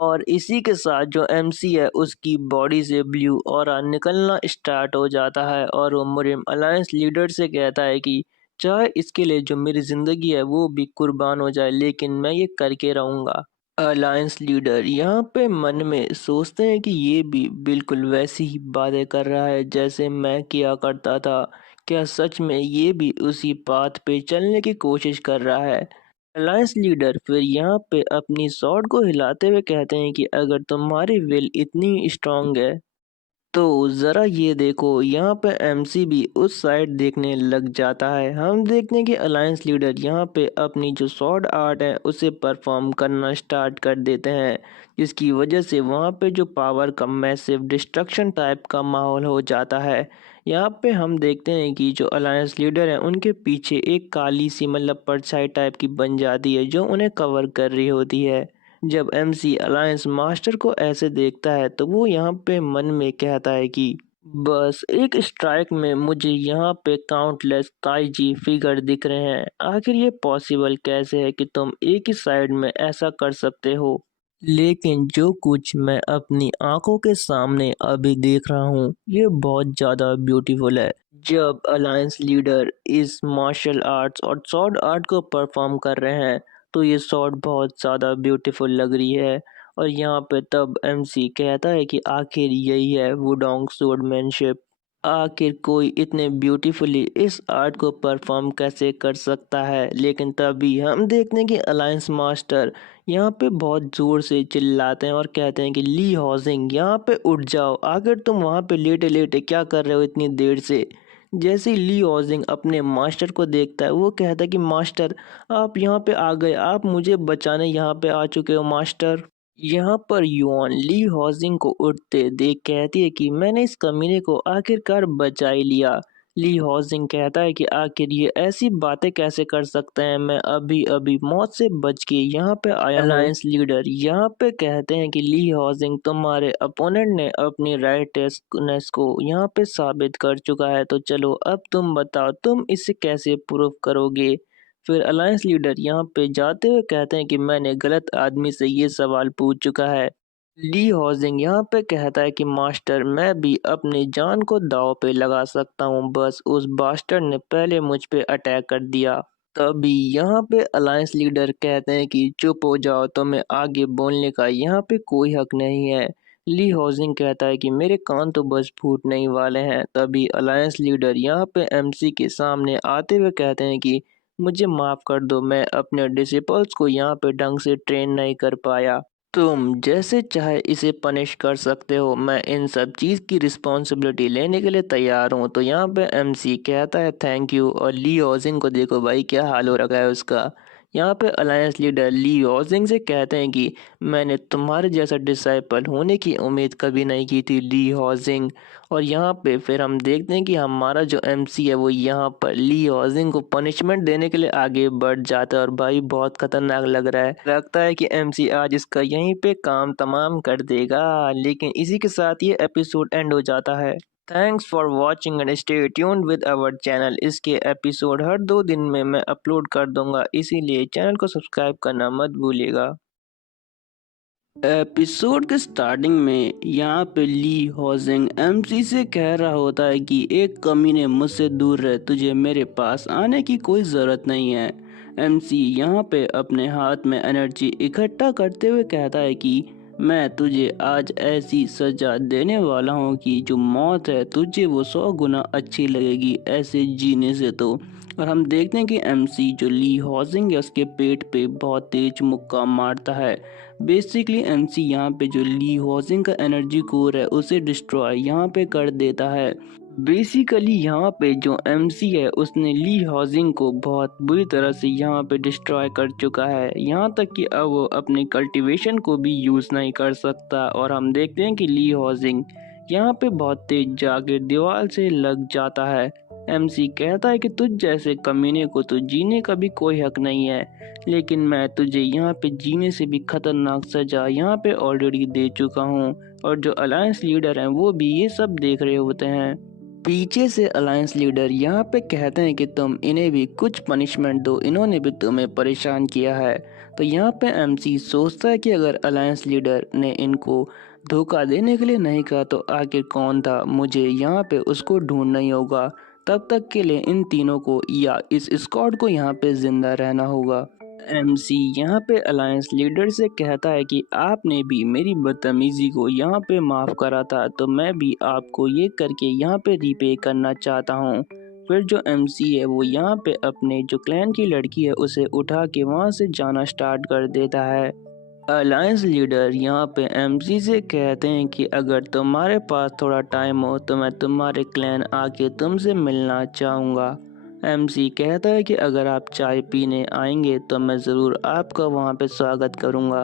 और इसी के साथ जो एमसी है उसकी बॉडी से ब्लू ऑरा निकलना स्टार्ट हो जाता है और वो मुरिम अलायंस लीडर से कहता है कि चाहे इसके लिए जो मेरी ज़िंदगी है वो भी कुर्बान हो जाए लेकिन मैं ये करके रहूँगा। अलायंस लीडर यहाँ पे मन में सोचते हैं कि ये भी बिल्कुल वैसी ही बातें कर रहा है जैसे मैं किया करता था। क्या सच में ये भी उसी पाथ पे चलने की कोशिश कर रहा है? अलायंस लीडर फिर यहाँ पे अपनी स्वॉर्ड को हिलाते हुए कहते हैं कि अगर तुम्हारी विल इतनी स्ट्रांग है तो जरा ये देखो। यहाँ पे एमसी भी उस साइड देखने लग जाता है। हम देखते हैं कि अलायंस लीडर यहाँ पे अपनी जो स्वॉर्ड आर्ट है उसे परफॉर्म करना स्टार्ट कर देते हैं, जिसकी वजह से वहाँ पे जो पावर का मैसिव डिस्ट्रक्शन टाइप का माहौल हो जाता है। यहाँ पे हम देखते हैं कि जो अलायंस लीडर है उनके पीछे एक काली सी मतलब परछाई टाइप की बन जाती है जो उन्हें कवर कर रही होती है। जब एमसी अलायंस मास्टर को ऐसे देखता है तो वो यहाँ पे मन में कहता है कि बस एक स्ट्राइक में मुझे यहाँ पे काउंटलेस ताइजी फिगर दिख रहे हैं। आखिर ये पॉसिबल कैसे है कि तुम एक ही साइड में ऐसा कर सकते हो? लेकिन जो कुछ मैं अपनी आंखों के सामने अभी देख रहा हूँ ये बहुत ज़्यादा ब्यूटीफुल है। जब अलायंस लीडर इस मार्शल आर्ट्स और स्वॉर्ड आर्ट को परफॉर्म कर रहे हैं तो ये स्वॉर्ड बहुत ज़्यादा ब्यूटीफुल लग रही है। और यहाँ पे तब एमसी कहता है कि आखिर यही है वुडोंग स्वॉर्डमैनशिप। आखिर कोई इतने ब्यूटीफुली इस आर्ट को परफॉर्म कैसे कर सकता है? लेकिन तभी हम देखते हैं कि अलायंस मास्टर यहाँ पे बहुत जोर से चिल्लाते हैं और कहते हैं कि ली हॉजिंग यहाँ पे उठ जाओ, आखिर तुम वहाँ पे लेटे लेटे क्या कर रहे हो इतनी देर से? जैसे ही ली हॉजिंग अपने मास्टर को देखता है वो कहता है कि मास्टर आप यहाँ पे आ गए, आप मुझे बचाने यहाँ पे आ चुके हो मास्टर। यहाँ पर युआन ली हॉजिंग को उठते देख कहती है कि मैंने इस कमीने को आखिरकार बचा ही लिया। ली हॉजिंग कहता है कि आखिर ये ऐसी बातें कैसे कर सकते हैं, मैं अभी अभी मौत से बच के यहाँ पे आया हूँ। अलायंस लीडर यहाँ पे कहते हैं कि ली हॉजिंग तुम्हारे अपोनेंट ने अपनी राइटनेस को यहाँ पे साबित कर चुका है, तो चलो अब तुम बताओ तुम इसे कैसे प्रूव करोगे? फिर अलायंस लीडर यहाँ पे जाते हुए कहते हैं कि मैंने गलत आदमी से ये सवाल पूछ चुका है। ली हॉजिंग यहाँ पे कहता है कि मास्टर, मैं भी अपनी जान को दांव पे लगा सकता हूँ, बस उस बास्टर्ड ने पहले मुझ पे अटैक कर दिया। तभी यहाँ पे अलायंस लीडर कहते हैं कि चुप हो जाओ, तुम्हें आगे बोलने का यहाँ पे कोई हक नहीं है। ली हॉजिंग कहता है कि मेरे कान तो बस फूटने ही वाले हैं। तभी अलायंस लीडर यहाँ पे एमसी के सामने आते हुए कहते हैं कि मुझे माफ कर दो, मैं अपने डिसिपल्स को यहाँ पे ढंग से ट्रेन नहीं कर पाया। तुम जैसे चाहे इसे पनिश कर सकते हो, मैं इन सब चीज़ की रिस्पॉन्सिबिलिटी लेने के लिए तैयार हूँ। तो यहाँ पे एमसी कहता है थैंक यू, और ली ओजिंग को देखो भाई क्या हाल हो रखा है उसका। यहाँ पे अलायंस लीडर ली ओजिंग से कहते हैं कि मैंने तुम्हारे जैसा डिसाइपल होने की उम्मीद कभी नहीं की थी ली ओजिंग। और यहाँ पे फिर हम देखते हैं कि हमारा जो एमसी है वो यहाँ पर ली ओजिंग को पनिशमेंट देने के लिए आगे बढ़ जाता है, और भाई बहुत खतरनाक लग रहा है। लगता है कि एमसी आज इसका यहीं पे काम तमाम कर देगा। लेकिन इसी के साथ ये एपिसोड एंड हो जाता है। Thanks for watching and stay tuned with our channel. इसके एपिसोड हर 2 दिन में मैं अपलोड कर दूंगा, इसीलिए चैनल को सब्सक्राइब करना मत भूलिएगा। एपिसोड के स्टार्टिंग में यहाँ पे ली हॉजिंग एमसी से कह रहा होता है कि एक कमीने मुझसे दूर रहे, तुझे मेरे पास आने की कोई ज़रूरत नहीं है। एमसी यहाँ पे अपने हाथ में एनर्जी इकट्ठा करते हुए कहता है कि मैं तुझे आज ऐसी सज़ा देने वाला हूँ कि जो मौत है तुझे वो 100 गुना अच्छी लगेगी ऐसे जीने से। तो और हम देखते हैं कि एमसी जो ली हॉजिंग है उसके पेट पे बहुत तेज मुक्का मारता है। बेसिकली एमसी यहाँ पे जो ली हॉजिंग का एनर्जी कोर है उसे डिस्ट्रॉय यहाँ पे कर देता है। बेसिकली यहाँ पे जो एमसी है उसने ली हॉजिंग को बहुत बुरी तरह से यहाँ पे डिस्ट्रॉय कर चुका है, यहाँ तक कि अब वो अपनी कल्टीवेशन को भी यूज़ नहीं कर सकता। और हम देखते हैं कि ली हॉजिंग यहाँ पे बहुत तेज जाके दीवार से लग जाता है। एमसी कहता है कि तुझ जैसे कमीने को तो जीने का भी कोई हक नहीं है, लेकिन मैं तुझे यहाँ पे जीने से भी खतरनाक सजा यहाँ पे ऑलरेडी दे चुका हूँ। और जो अलायंस लीडर हैं वो भी ये सब देख रहे होते हैं। पीछे से अलायंस लीडर यहाँ पे कहते हैं कि तुम इन्हें भी कुछ पनिशमेंट दो, इन्होंने भी तुम्हें परेशान किया है। तो यहाँ पे एमसी सोचता है कि अगर अलायंस लीडर ने इनको धोखा देने के लिए नहीं कहा तो आखिर कौन था, मुझे यहाँ पे उसको ढूंढना ही होगा। तब तक के लिए इन तीनों को या इस स्क्वाड को यहाँ पे जिंदा रहना होगा। एमसी यहाँ पे अलायंस लीडर से कहता है कि आपने भी मेरी बदतमीजी को यहाँ पे माफ़ करा था, तो मैं भी आपको ये करके यहाँ पे रिपे करना चाहता हूँ। फिर जो एमसी है वो यहाँ पे अपने जो क्लैन की लड़की है उसे उठा के वहाँ से जाना स्टार्ट कर देता है। अलायंस लीडर यहाँ पे एमसी से कहते हैं कि अगर तुम्हारे पास थोड़ा टाइम हो तो मैं तुम्हारे क्लैन आके तुमसे मिलना चाहूँगा। एमसी कहता है कि अगर आप चाय पीने आएंगे तो मैं ज़रूर आपका वहाँ पे स्वागत करूँगा।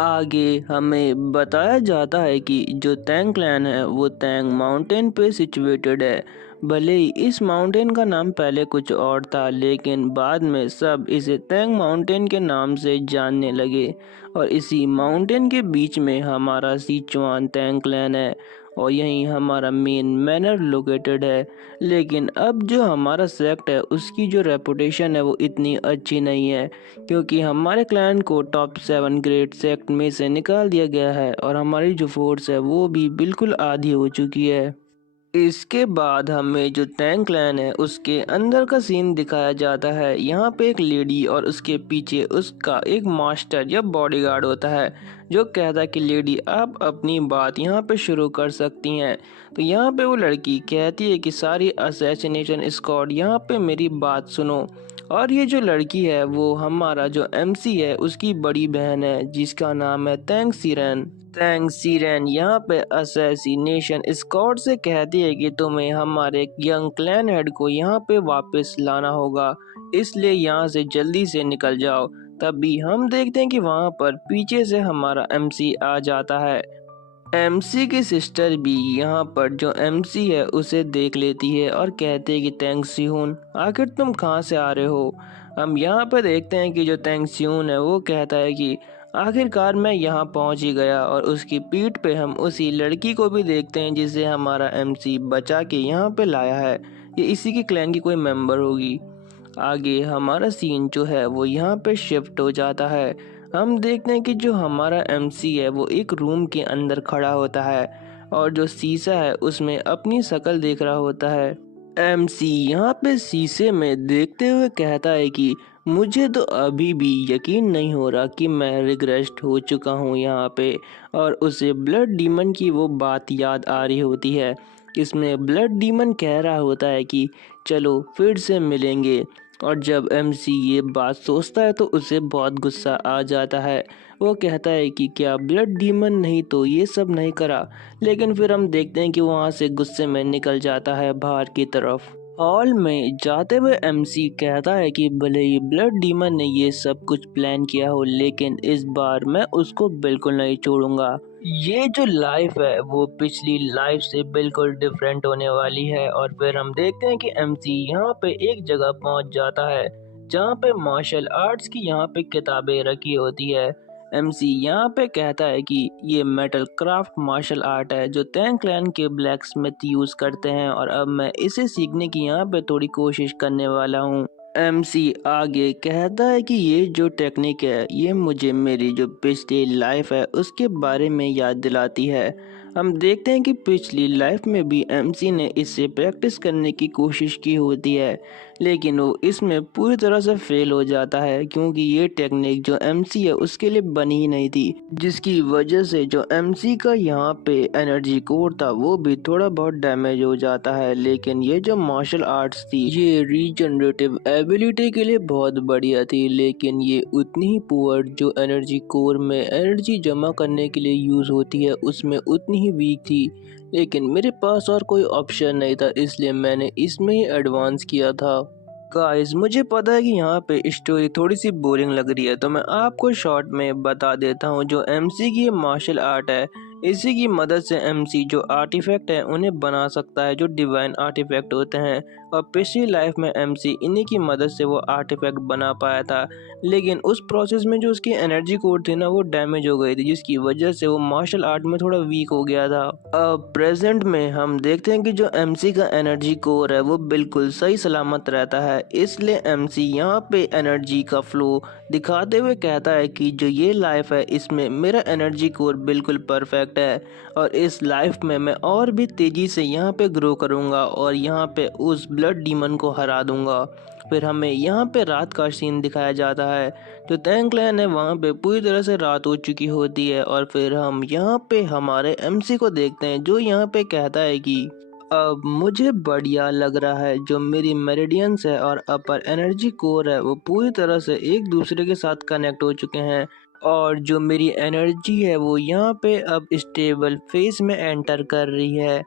आगे हमें बताया जाता है कि जो तैंग क्लैन है वो तैंग माउंटेन पे सिचुएटेड है। भले ही इस माउंटेन का नाम पहले कुछ और था, लेकिन बाद में सब इसे तैंग माउंटेन के नाम से जानने लगे। और इसी माउंटेन के बीच में हमारा सिचुआन तैंग क्लैन है, और यहीं हमारा मेन मैनर लोकेटेड है। लेकिन अब जो हमारा सेक्ट है उसकी जो रेपुटेशन है वो इतनी अच्छी नहीं है, क्योंकि हमारे क्लैन को टॉप 7 ग्रेट सेक्ट में से निकाल दिया गया है, और हमारी जो फोर्स है वो भी बिल्कुल आधी हो चुकी है। इसके बाद हमें जो टैंक क्लैन है उसके अंदर का सीन दिखाया जाता है। यहाँ पे एक लेडी और उसके पीछे उसका एक मास्टर या बॉडीगार्ड होता है, जो कहता है कि लेडी आप अपनी बात यहाँ पे शुरू कर सकती हैं। तो यहाँ पे वो लड़की कहती है कि सारी असैसिनेशन स्क्वाड यहाँ पे मेरी बात सुनो। और ये जो लड़की है वो हमारा जो एमसी है उसकी बड़ी बहन है, जिसका नाम है तैंग सीरेन। तैंग सीरेन यहाँ पे असैसिनेशन स्क्वाड से कहती है कि तुम्हें हमारे यंग क्लैन हेड को यहाँ पे वापस लाना होगा, इसलिए यहाँ से जल्दी से निकल जाओ। तभी हम देखते हैं कि वहाँ पर पीछे से हमारा एमसी आ जाता है। एमसी की सिस्टर भी यहाँ पर जो एमसी है उसे देख लेती है और कहती है कि तैंग सिहून, आखिर तुम कहाँ से आ रहे हो। हम यहाँ पर देखते हैं कि जो तैंग सिहून है वो कहता है कि आखिरकार मैं यहाँ पहुँच ही गया। और उसकी पीठ पे हम उसी लड़की को भी देखते हैं जिसे हमारा एमसी बचा के यहाँ पे लाया है, ये इसी की क्लैन की कोई मेंबर होगी। आगे हमारा सीन जो है वो यहाँ पे शिफ्ट हो जाता है। हम देखते हैं कि जो हमारा एमसी है वो एक रूम के अंदर खड़ा होता है और जो शीशा है उसमें अपनी शक्ल देख रहा होता है। एमसी यहाँ पे शीशे में देखते हुए कहता है कि मुझे तो अभी भी यकीन नहीं हो रहा कि मैं रिग्रेस्ट हो चुका हूँ यहाँ पे। और उसे ब्लड डीमन की वो बात याद आ रही होती है। इसमें ब्लड डीमन कह रहा होता है कि चलो फिर से मिलेंगे। और जब एमसी ये बात सोचता है तो उसे बहुत गुस्सा आ जाता है। वो कहता है कि क्या ब्लड डीमन नहीं तो ये सब नहीं करा। लेकिन फिर हम देखते हैं कि वहाँ से गुस्से में निकल जाता है बाहर की तरफ। हॉल में जाते हुए एमसी कहता है कि भले ही ब्लड डीमन ने ये सब कुछ प्लान किया हो लेकिन इस बार मैं उसको बिल्कुल नहीं छोड़ूंगा। ये जो लाइफ है वो पिछली लाइफ से बिल्कुल डिफरेंट होने वाली है। और फिर हम देखते हैं कि एमसी यहाँ पे एक जगह पहुँच जाता है जहाँ पे मार्शल आर्ट्स की यहाँ पे किताबें रखी होती है। एमसी यहाँ पे कहता है कि ये मेटल क्राफ्ट मार्शल आर्ट है जो टैंग क्लैन के ब्लैक स्मिथ यूज करते हैं और अब मैं इसे सीखने की यहाँ पे थोड़ी कोशिश करने वाला हूँ। एमसी आगे कहता है कि ये जो टेक्निक है ये मुझे मेरी जो पिछली लाइफ है उसके बारे में याद दिलाती है। हम देखते हैं कि पिछली लाइफ में भी एमसी ने इससे प्रैक्टिस करने की कोशिश की होती है लेकिन वो इसमें पूरी तरह से फेल हो जाता है क्योंकि ये टेक्निक जो एमसी है उसके लिए बनी ही नहीं थी, जिसकी वजह से जो एमसी का यहाँ पे एनर्जी कोर था वो भी थोड़ा बहुत डैमेज हो जाता है। लेकिन ये जो मार्शल आर्ट्स थी ये रीजनरेटिव एबिलिटी के लिए बहुत बढ़िया थी लेकिन ये उतनी ही पुअर जो एनर्जी कोर में एनर्जी जमा करने के लिए यूज होती है उसमें उतनी ही वीक थी। लेकिन मेरे पास और कोई ऑप्शन नहीं था इसलिए मैंने इसमें ही एडवांस किया था। गाइस मुझे पता है कि यहाँ पे स्टोरी थोड़ी सी बोरिंग लग रही है तो मैं आपको शॉर्ट में बता देता हूँ। जो एमसी की मार्शल आर्ट है इसी की मदद से एमसी जो आर्टिफैक्ट है उन्हें बना सकता है जो डिवाइन आर्टिफैक्ट होते हैं। और पिछली लाइफ में एमसी इन्हीं की मदद से वो आर्टिफैक्ट बना पाया था लेकिन उस प्रोसेस में जो उसकी एनर्जी कोर थी ना वो डैमेज हो गई थी जिसकी वजह से वो मार्शल आर्ट में थोड़ा वीक हो गया था। अब प्रेजेंट में हम देखते हैं कि जो एमसी का एनर्जी कोर है वो बिल्कुल सही सलामत रहता है इसलिए एमसी यहाँ पे एनर्जी का फ्लो दिखाते हुए कहता है कि जो ये लाइफ है इसमें मेरा एनर्जी कोर बिल्कुल परफेक्ट है और इस लाइफ में मैं और भी तेजी से यहाँ पे ग्रो करूँगा और यहाँ पे उस ब्लड डीमन को हरा दूंगा। फिर हमें यहाँ पे रात का सीन दिखाया जाता है। जो टैंग क्लैन है वहाँ पे पूरी तरह से रात हो चुकी होती है और फिर हम यहाँ पे हमारे एमसी को देखते हैं जो यहाँ पे कहता है कि अब मुझे बढ़िया लग रहा है। जो मेरी मेरिडियंस है और अपर एनर्जी कोर है वो पूरी तरह से एक दूसरे के साथ कनेक्ट हो चुके हैं और जो मेरी एनर्जी है वो यहाँ पे अब स्टेबल फेज में एंटर कर रही है।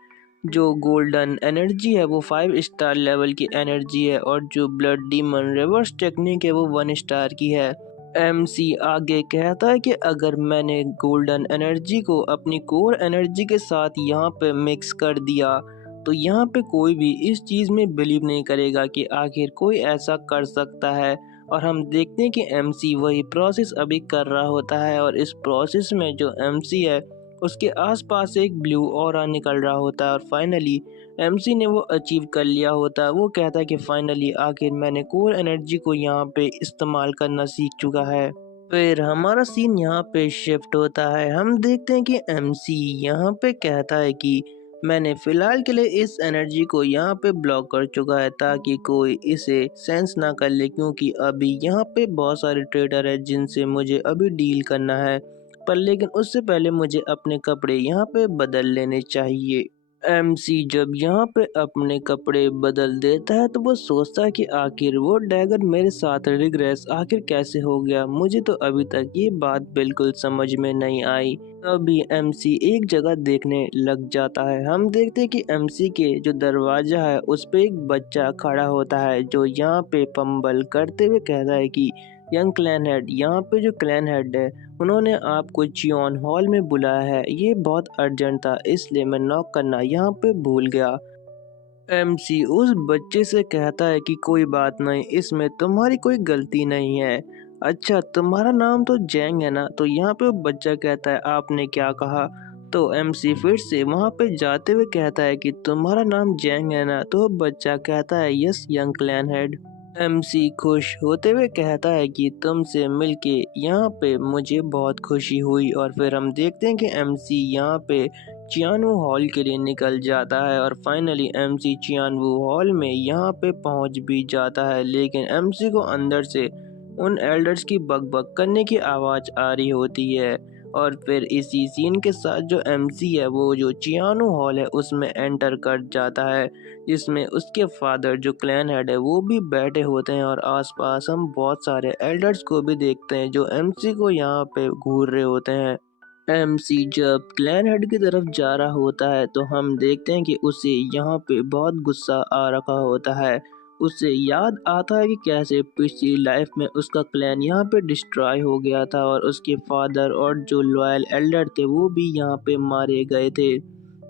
जो गोल्डन एनर्जी है वो 5 स्टार लेवल की एनर्जी है और जो ब्लड डीमन रिवर्स टेक्निक है वो 1 स्टार की है। एमसी आगे कहता है कि अगर मैंने गोल्डन एनर्जी को अपनी कोर एनर्जी के साथ यहाँ पे मिक्स कर दिया तो यहाँ पे कोई भी इस चीज़ में बिलीव नहीं करेगा कि आखिर कोई ऐसा कर सकता है। और हम देखते हैं कि एमसी वही प्रोसेस अभी कर रहा होता है और इस प्रोसेस में जो एमसी है उसके आसपास एक ब्लू ऑरा निकल रहा होता है और फाइनली एमसी ने वो अचीव कर लिया होता है। वो कहता है कि फाइनली आखिर मैंने कोर एनर्जी को यहाँ पे इस्तेमाल करना सीख चुका है। फिर हमारा सीन यहाँ पे शिफ्ट होता है। हम देखते हैं कि एमसी यहाँ पे कहता है कि मैंने फिलहाल के लिए इस एनर्जी को यहाँ पे ब्लॉक कर चुका है ताकि कोई इसे सेंस ना कर ले क्योंकि अभी यहाँ पे बहुत सारे ट्रेडर है जिनसे मुझे अभी डील करना है। पर लेकिन उससे पहले मुझे अपने कपड़े यहाँ पे बदल लेने चाहिए। एमसी जब यहाँ पे अपने कपड़े बदल देता है तो वो सोचता है कि आखिर वो डैगर मेरे साथ रिग्रेस आखिर कैसे हो गया। मुझे तो अभी तक ये बात बिल्कुल समझ में नहीं आई। तभी एमसी एक जगह देखने लग जाता है। हम देखते हैं कि एमसी के जो दरवाजा है उस पे एक बच्चा खड़ा होता है जो यहाँ पे फंबल करते हुए कहता है कि यंग क्लैन हेड, यहाँ पे जो क्लैन हेड है उन्होंने आपको चियोन हॉल में बुलाया है। ये बहुत अर्जेंट था इसलिए मैं नॉक करना यहाँ पे भूल गया। एमसी उस बच्चे से कहता है कि कोई बात नहीं, इसमें तुम्हारी कोई गलती नहीं है। अच्छा तुम्हारा नाम तो जैंग है ना? तो यहाँ पे वो बच्चा कहता है आपने क्या कहा? तो एमसी फिर से वहाँ पे जाते हुए कहता है कि तुम्हारा नाम जैंग है ना? तो वो बच्चा कहता है yes young clan head. MC खुश होते हुए कहता है कि तुमसे मिलके यहाँ पे मुझे बहुत खुशी हुई। और फिर हम देखते हैं कि एमसी यहाँ पे चियानवू हॉल के लिए निकल जाता है और फाइनली एमसी चियानवू हॉल में यहाँ पे पहुँच भी जाता है। लेकिन एमसी को अंदर से उन एल्डर्स की बकबक करने की आवाज़ आ रही होती है। और फिर इसी सीन के साथ जो एमसी है वो जो चियानू हॉल है उसमें एंटर कर जाता है, जिसमें उसके फादर जो क्लैन हेड है वो भी बैठे होते हैं। और आसपास हम बहुत सारे एल्डर्स को भी देखते हैं जो एमसी को यहाँ पे घूर रहे होते हैं। एमसी जब क्लैन हेड की तरफ जा रहा होता है तो हम देखते हैं कि उसे यहाँ पे बहुत गुस्सा आ रखा होता है। उसे याद आता है कि कैसे पिछली लाइफ में उसका क्लैन यहाँ पे डिस्ट्रॉय हो गया था और उसके फादर और जो लॉयल एल्डर थे वो भी यहाँ पे मारे गए थे।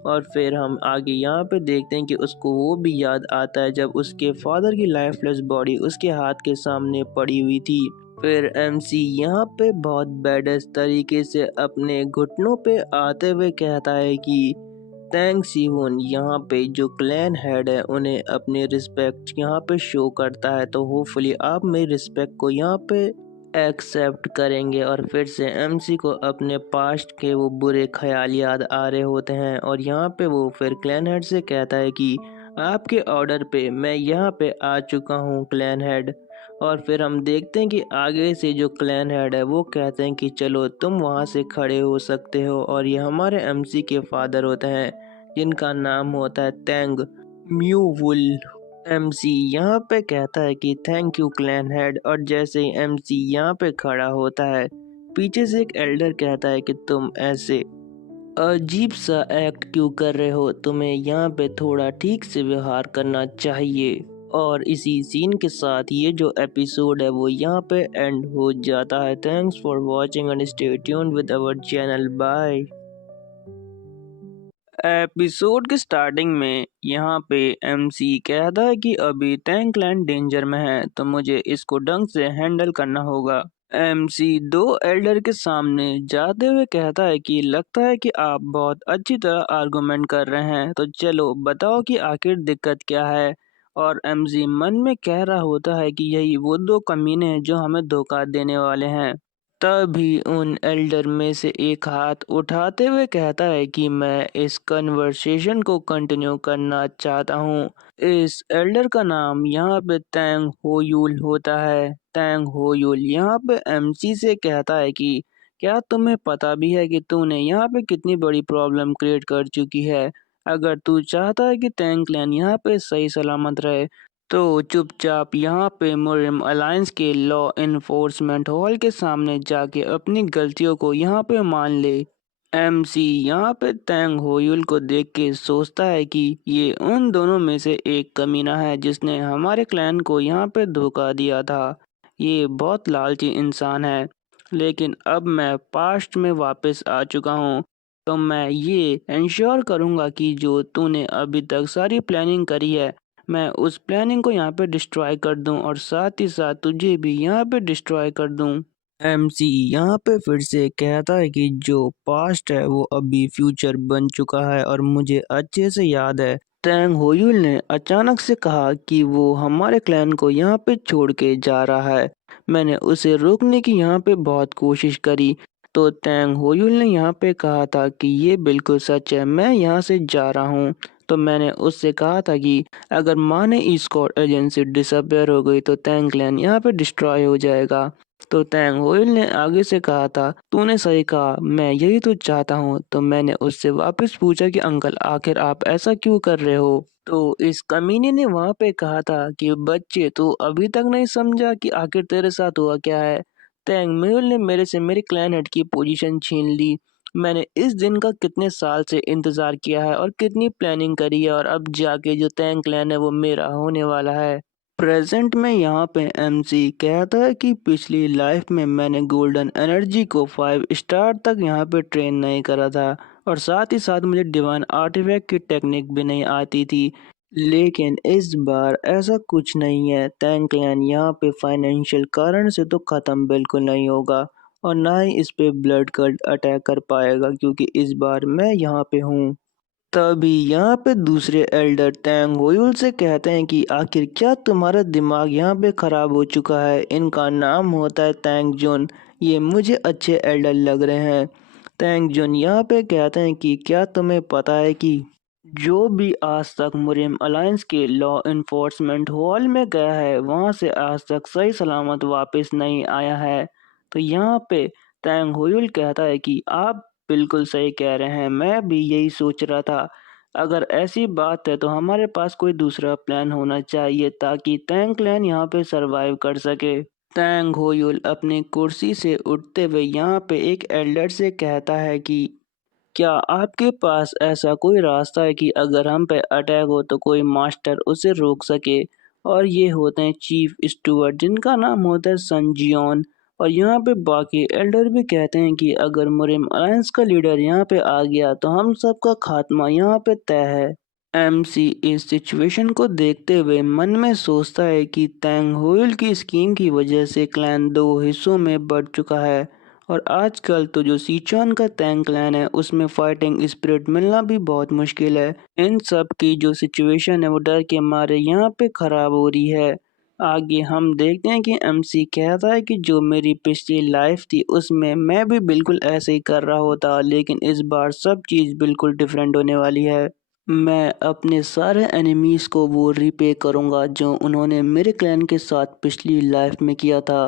और फिर हम आगे यहाँ पे देखते हैं कि उसको वो भी याद आता है जब उसके फादर की लाइफलेस बॉडी उसके हाथ के सामने पड़ी हुई थी। फिर एमसी यहाँ पे बहुत बैडेस्ट तरीके से अपने घुटनों पे आते हुए कहता है कि थैंक्स सिहोन। यहाँ पे जो क्लैन हेड है उन्हें अपनी रिस्पेक्ट यहाँ पे शो करता है, तो होपफुली आप मेरी रिस्पेक्ट को यहाँ पे एक्सेप्ट करेंगे। और फिर से एमसी को अपने पास्ट के वो बुरे ख्याल याद आ रहे होते हैं और यहाँ पे वो फिर क्लैन हेड से कहता है कि आपके ऑर्डर पे मैं यहाँ पे आ चुका हूँ क्लैन हेड। और फिर हम देखते हैं कि आगे से जो क्लैन हेड है वो कहते हैं कि चलो तुम वहाँ से खड़े हो सकते हो। और ये हमारे एमसी के फादर होते हैं जिनका नाम होता है तेंग म्यूवुल। एमसी यहाँ पे कहता है कि थैंक यू क्लैन हेड। और जैसे ही एमसी यहाँ पे खड़ा होता है पीछे से एक एल्डर कहता है कि तुम ऐसे अजीब सा एक्ट क्यों कर रहे हो, तुम्हें यहाँ पे थोड़ा ठीक से व्यवहार करना चाहिए। और इसी सीन के साथ ये जो एपिसोड है वो यहाँ पे एंड हो जाता है। Thanks for watching and stay tuned with our channel. Bye. Episode के स्टार्टिंग में यहाँ पे एमसी कहता है कि अभी टैंकलैंड डेंजर में है तो मुझे इसको ढंग से हैंडल करना होगा। एमसी दो एल्डर के सामने जाते हुए कहता है कि लगता है कि आप बहुत अच्छी तरह आर्गुमेंट कर रहे हैं, तो चलो बताओ कि आखिर दिक्कत क्या है। और एमसी मन में कह रहा होता है कि यही वो दो कमीने हैं जो हमें धोखा देने वाले हैं। तभी उन एल्डर में से एक हाथ उठाते हुए कहता है कि मैं इस कन्वर्सेशन को कंटिन्यू करना चाहता हूँ। इस एल्डर का नाम यहाँ पे तैंग होयुल होता है। तैंग होयुल यहाँ पे एमसी से कहता है कि क्या तुम्हें पता भी है कि तूने यहाँ पे कितनी बड़ी प्रॉब्लम क्रिएट कर चुकी है। अगर तू चाहता है कि तैंग क्लैन यहाँ पे सही सलामत रहे तो चुपचाप यहाँ पे मुरिम अलायंस के लॉ इन्फोर्समेंट हॉल के सामने जाके अपनी गलतियों को यहाँ पे मान ले। एमसी यहाँ पे तैंग होयुल को देख के सोचता है कि ये उन दोनों में से एक कमीना है जिसने हमारे क्लैन को यहाँ पे धोखा दिया था। ये बहुत लालची इंसान है, लेकिन अब मैं पास्ट में वापस आ चुका हूँ तो मैं ये इंश्योर करूँगा कि जो तूने अभी तक सारी प्लानिंग करी है मैं उस प्लानिंग को यहाँ पे डिस्ट्रॉय कर दूं और साथ ही साथ तुझे भी यहाँ पे डिस्ट्रॉय कर दूं। एमसी यहाँ पे फिर से कहता है कि जो पास्ट है वो अभी फ्यूचर बन चुका है और मुझे अच्छे से याद है टैंग होयुल ने अचानक से कहा कि वो हमारे क्लैन को यहाँ पे छोड़ के जा रहा है। मैंने उसे रोकने की यहाँ पे बहुत कोशिश करी तो टैंग होयुल ने यहाँ पे कहा था कि ये बिल्कुल सच है, मैं यहाँ से जा रहा हूँ। तो मैंने उससे कहा था कि अगर माने ई स्क्वाड एजेंसी डिसअपियर हो गई तो टैंग क्लैन यहाँ पे डिस्ट्रॉय हो जाएगा। तो टैंग होइल ने आगे से कहा था तूने सही कहा, मैं यही तो चाहता हूँ। तो मैंने उससे वापस पूछा कि अंकल आखिर आप ऐसा क्यों कर रहे हो। तो इस कमीने ने वहाँ पे कहा था कि बच्चे तू अभी तक नहीं समझा कि आखिर तेरे साथ हुआ क्या है। टैंग मेहुल ने मेरे से मेरी क्लैन हेड की पोजीशन छीन ली। मैंने इस दिन का कितने साल से इंतजार किया है और कितनी प्लानिंग करी है और अब जाके जो टैंक क्लैन है वो मेरा होने वाला है। प्रेजेंट में यहाँ पे एमसी कहता है कि पिछली लाइफ में मैंने गोल्डन एनर्जी को 5 स्टार तक यहाँ पे ट्रेन नहीं करा था और साथ ही साथ मुझे डिवाइन आर्टिफैक्ट की टेक्निक भी नहीं आती थी। लेकिन इस बार ऐसा कुछ नहीं है। टैंक क्लैन यहाँ पे फाइनेंशियल कारण से तो ख़त्म बिल्कुल नहीं होगा और ना ही इस पे ब्लड कल्ट अटैक कर पाएगा क्योंकि इस बार मैं यहाँ पे हूँ। तभी यहाँ पे दूसरे एल्डर टैंग होयुल से कहते हैं कि आखिर क्या तुम्हारा दिमाग यहाँ पे खराब हो चुका है। इनका नाम होता है टैंग जोन। ये मुझे अच्छे एल्डर लग रहे हैं। टैंग जोन यहाँ पे कहते हैं कि क्या तुम्हें पता है कि जो भी आज तक मुरिम अलायंस के लॉ इन्फोर्समेंट हॉल में गया है वहां से आज तक सही सलामत वापस नहीं आया है। तो यहाँ पे टैंग हुयुल कहता है कि आप बिल्कुल सही कह रहे हैं, मैं भी यही सोच रहा था। अगर ऐसी बात है तो हमारे पास कोई दूसरा प्लान होना चाहिए ताकि टैंग क्लैन यहाँ पे सरवाइव कर सके। टैंग होयुल अपनी कुर्सी से उठते हुए यहाँ पे एक एल्डर से कहता है कि क्या आपके पास ऐसा कोई रास्ता है कि अगर हम पे अटैक हो तो कोई मास्टर उसे रोक सके। और ये होते हैं चीफ स्टुअर्ट जिनका नाम होता है सन जियोन। और यहाँ पे बाकी एल्डर भी कहते हैं कि अगर मुरिम अलायंस का लीडर यहाँ पे आ गया तो हम सबका खात्मा यहाँ पे तय है। एमसी इस सिचुएशन को देखते हुए मन में सोचता है कि टैंग होइल की स्कीम की वजह से क्लैन दो हिस्सों में बढ़ चुका है। और आजकल तो जो सीचुआन का टैंग क्लैन है उसमें फाइटिंग स्पिरिट मिलना भी बहुत मुश्किल है। इन सब की जो सिचुएशन है वो डर के मारे यहाँ पे खराब हो रही है। आगे हम देखते हैं कि एमसी कहता है कि जो मेरी पिछली लाइफ थी उसमें मैं भी बिल्कुल ऐसे ही कर रहा होता, लेकिन इस बार सब चीज़ बिल्कुल डिफरेंट होने वाली है। मैं अपने सारे एनिमीज को वो रिपे करूंगा जो उन्होंने मेरे क्लैन के साथ पिछली लाइफ में किया था।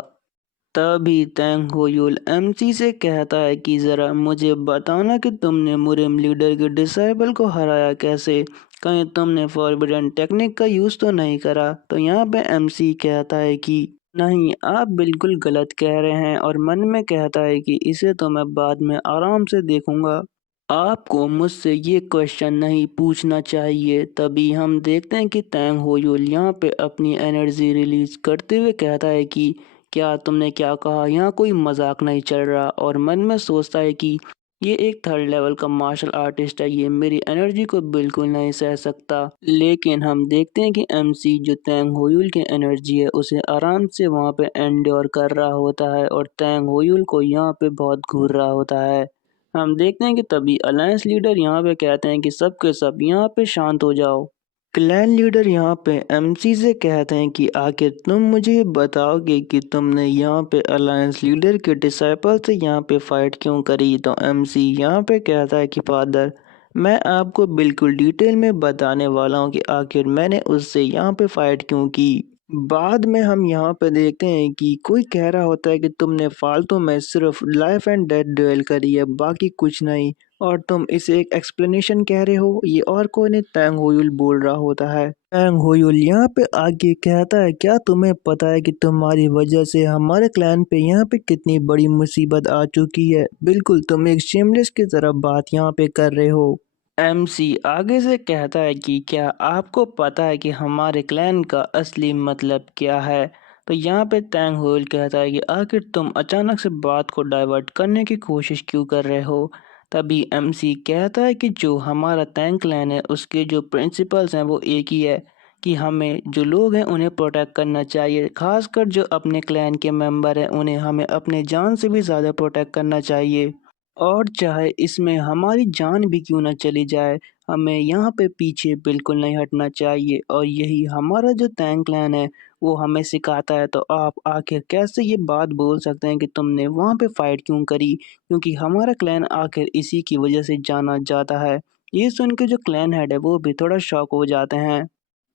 तभी टैंग होयुल एमसी से कहता है कि जरा मुझे बताना कि तुमने मुरिम लीडर के डिसाइबल को हराया कैसे। कहीं तुमने फॉरबिडन टेक्निक का यूज तो नहीं करा। तो यहाँ पे एमसी कहता है कि नहीं, आप बिल्कुल गलत कह रहे हैं। और मन में कहता है कि इसे तो मैं बाद में आराम से देखूंगा। आपको मुझसे ये क्वेश्चन नहीं पूछना चाहिए। तभी हम देखते हैं कि टैंग होयुल यहाँ पे अपनी एनर्जी रिलीज करते हुए कहता है कि क्या तुमने क्या कहा, यहाँ कोई मजाक नहीं चल रहा। और मन में सोचता है कि ये एक थर्ड लेवल का मार्शल आर्टिस्ट है, ये मेरी एनर्जी को बिल्कुल नहीं सह सकता। लेकिन हम देखते हैं कि एमसी जो टैंग होयुल की एनर्जी है उसे आराम से वहाँ पे एंड्योर कर रहा होता है और टैंग होयुल को यहाँ पे बहुत घूर रहा होता है। हम देखते हैं कि तभी अलायंस लीडर यहाँ पे कहते हैं कि सब के सब यहाँ पे शांत हो जाओ। क्लैन लीडर यहाँ पे एमसी से कहते हैं कि आखिर तुम मुझे बताओगे कि तुमने यहाँ पे अलायंस लीडर के डिसाइपल से यहाँ पे फाइट क्यों करी। तो एमसी यहाँ पे कहता है कि फादर, मैं आपको बिल्कुल डिटेल में बताने वाला हूँ कि आखिर मैंने उससे यहाँ पे फाइट क्यों की। बाद में हम यहाँ पे देखते हैं कि कोई कह रहा होता है कि तुमने फालतू में सिर्फ लाइफ एंड डेथ ड्यूएल करी है, बाकी कुछ नहीं। और तुम इसे एक एक्सप्लेनेशन कह रहे हो। ये और कोई नहीं, टैंग होयुल बोल रहा होता है। टैंग होयुल यहाँ पे आगे कहता है, क्या तुम्हें पता है कि तुम्हारी वजह से हमारे क्लैन पे यहाँ पे कितनी बड़ी मुसीबत आ चुकी है। बिल्कुल तुम एक शेमलेस की तरह बात यहाँ पे कर रहे हो। एमसी आगे से कहता है कि क्या आपको पता है कि हमारे क्लैन का असली मतलब क्या है। तो यहाँ पे टैंग होइल कहता है कि आखिर तुम अचानक से बात को डाइवर्ट करने की कोशिश क्यों कर रहे हो। तभी एमसी कहता है कि जो हमारा टैंग क्लैन है उसके जो प्रिंसिपल्स हैं वो एक ही है कि हमें जो लोग हैं उन्हें प्रोटेक्ट करना चाहिए, खासकर जो अपने क्लैन के मेंबर हैं उन्हें हमें अपने जान से भी ज़्यादा प्रोटेक्ट करना चाहिए। और चाहे इसमें हमारी जान भी क्यों न चली जाए, हमें यहाँ पे पीछे बिल्कुल नहीं हटना चाहिए। और यही हमारा जो टैंक क्लैन है वो हमें सिखाता है। तो आप आखिर कैसे ये बात बोल सकते हैं कि तुमने वहाँ पे फाइट क्यों करी, क्योंकि हमारा क्लैन आखिर इसी की वजह से जाना जाता है। ये सुन के जो क्लैन हेड है वो भी थोड़ा शॉक हो जाते हैं।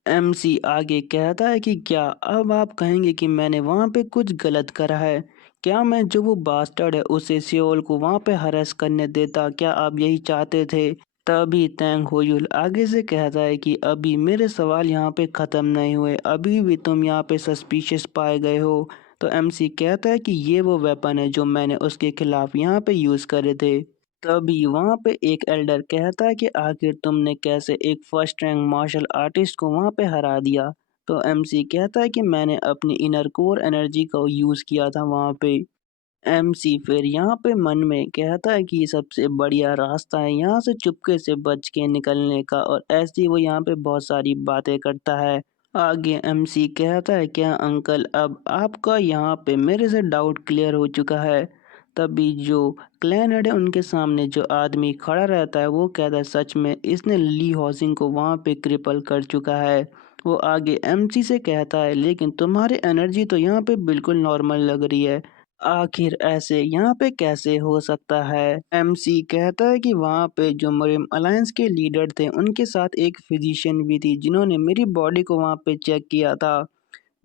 एमसी आगे कहता है कि क्या अब आप कहेंगे कि मैंने वहाँ पे कुछ गलत करा है। क्या मैं जो वो बास्टर्ड है उसे सियोल को वहाँ पे हरेस करने देता, क्या आप यही चाहते थे। तभी टैंग होयुल आगे से कहता है कि अभी मेरे सवाल यहाँ पे ख़त्म नहीं हुए, अभी भी तुम यहाँ पे सस्पिशियस पाए गए हो। तो एमसी कहता है कि ये वो वेपन है जो मैंने उसके खिलाफ यहाँ पे यूज़ करे थे। तभी वहाँ पे एक एल्डर कहता है कि आखिर तुमने कैसे एक फर्स्ट रैंक मार्शल आर्टिस्ट को वहाँ पे हरा दिया। तो एमसी कहता है कि मैंने अपनी इनर कोर एनर्जी का यूज़ किया था वहाँ पे। एमसी फिर यहाँ पे मन में कहता है कि ये सबसे बढ़िया रास्ता है यहाँ से चुपके से बच के निकलने का। और ऐसे ही वो यहाँ पे बहुत सारी बातें करता है। आगे एमसी कहता है, क्या अंकल अब आपका यहाँ पे मेरे से डाउट क्लियर हो चुका है। तभी जो क्लैन हेड है उनके सामने जो आदमी खड़ा रहता है वो कहता है सच में इसने ली हॉसिंग को वहाँ पे क्रिपल कर चुका है। वो आगे एमसी से कहता है लेकिन तुम्हारी एनर्जी तो यहाँ पे बिल्कुल नॉर्मल लग रही है, आखिर ऐसे यहाँ पे कैसे हो सकता है। एमसी कहता है कि वहाँ पे जो मरियम अलायंस के लीडर थे उनके साथ एक फिजिशियन भी थी जिन्होंने मेरी बॉडी को वहाँ पे चेक किया था।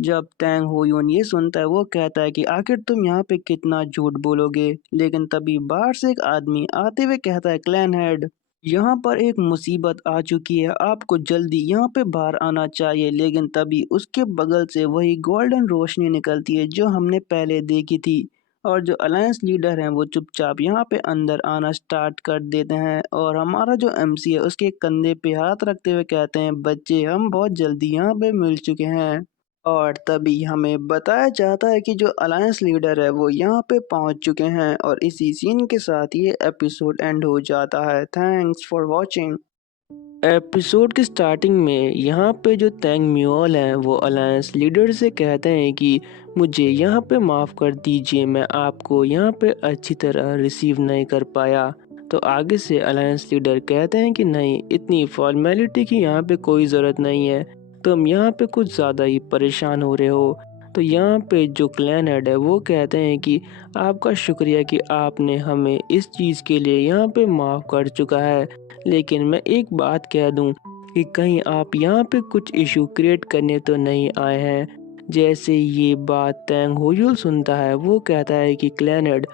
जब तैंग होयून ये सुनता है वो कहता है कि आखिर तुम यहाँ पे कितना झूठ बोलोगे, लेकिन तभी बाहर से एक आदमी आते हुए कहता है क्लैन हेड यहाँ पर एक मुसीबत आ चुकी है, आपको जल्दी यहाँ पे बाहर आना चाहिए। लेकिन तभी उसके बगल से वही गोल्डन रोशनी निकलती है जो हमने पहले देखी थी और जो अलायंस लीडर हैं वो चुपचाप यहाँ पे अंदर आना स्टार्ट कर देते हैं और हमारा जो एमसी है उसके कंधे पे हाथ रखते हुए कहते हैं बच्चे हम बहुत जल्दी यहाँ पे मिल चुके हैं। और तभी हमें बताया जाता है कि जो अलायंस लीडर है वो यहाँ पे पहुँच चुके हैं और इसी सीन के साथ ये एपिसोड एंड हो जाता है। Thanks for watching. एपिसोड की स्टार्टिंग में यहाँ पे जो तैंग म्यूल हैं वो अलायंस लीडर से कहते हैं कि मुझे यहाँ पे माफ़ कर दीजिए, मैं आपको यहाँ पे अच्छी तरह रिसीव नहीं कर पाया। तो आगे से अलायंस लीडर कहते हैं कि नहीं, इतनी फॉर्मेलिटी की यहाँ पे कोई ज़रूरत नहीं है, तुम यहाँ पे कुछ ज़्यादा ही परेशान हो रहे हो। तो यहाँ पे जो क्लैन हेड है वो कहते हैं कि आपका शुक्रिया कि आपने हमें इस चीज़ के लिए यहाँ पे माफ़ कर चुका है, लेकिन मैं एक बात कह दूं कि कहीं आप यहाँ पे कुछ इशू क्रिएट करने तो नहीं आए हैं। जैसे ये बात तैंग होयुल सुनता है वो कहता है कि क्लैनेड,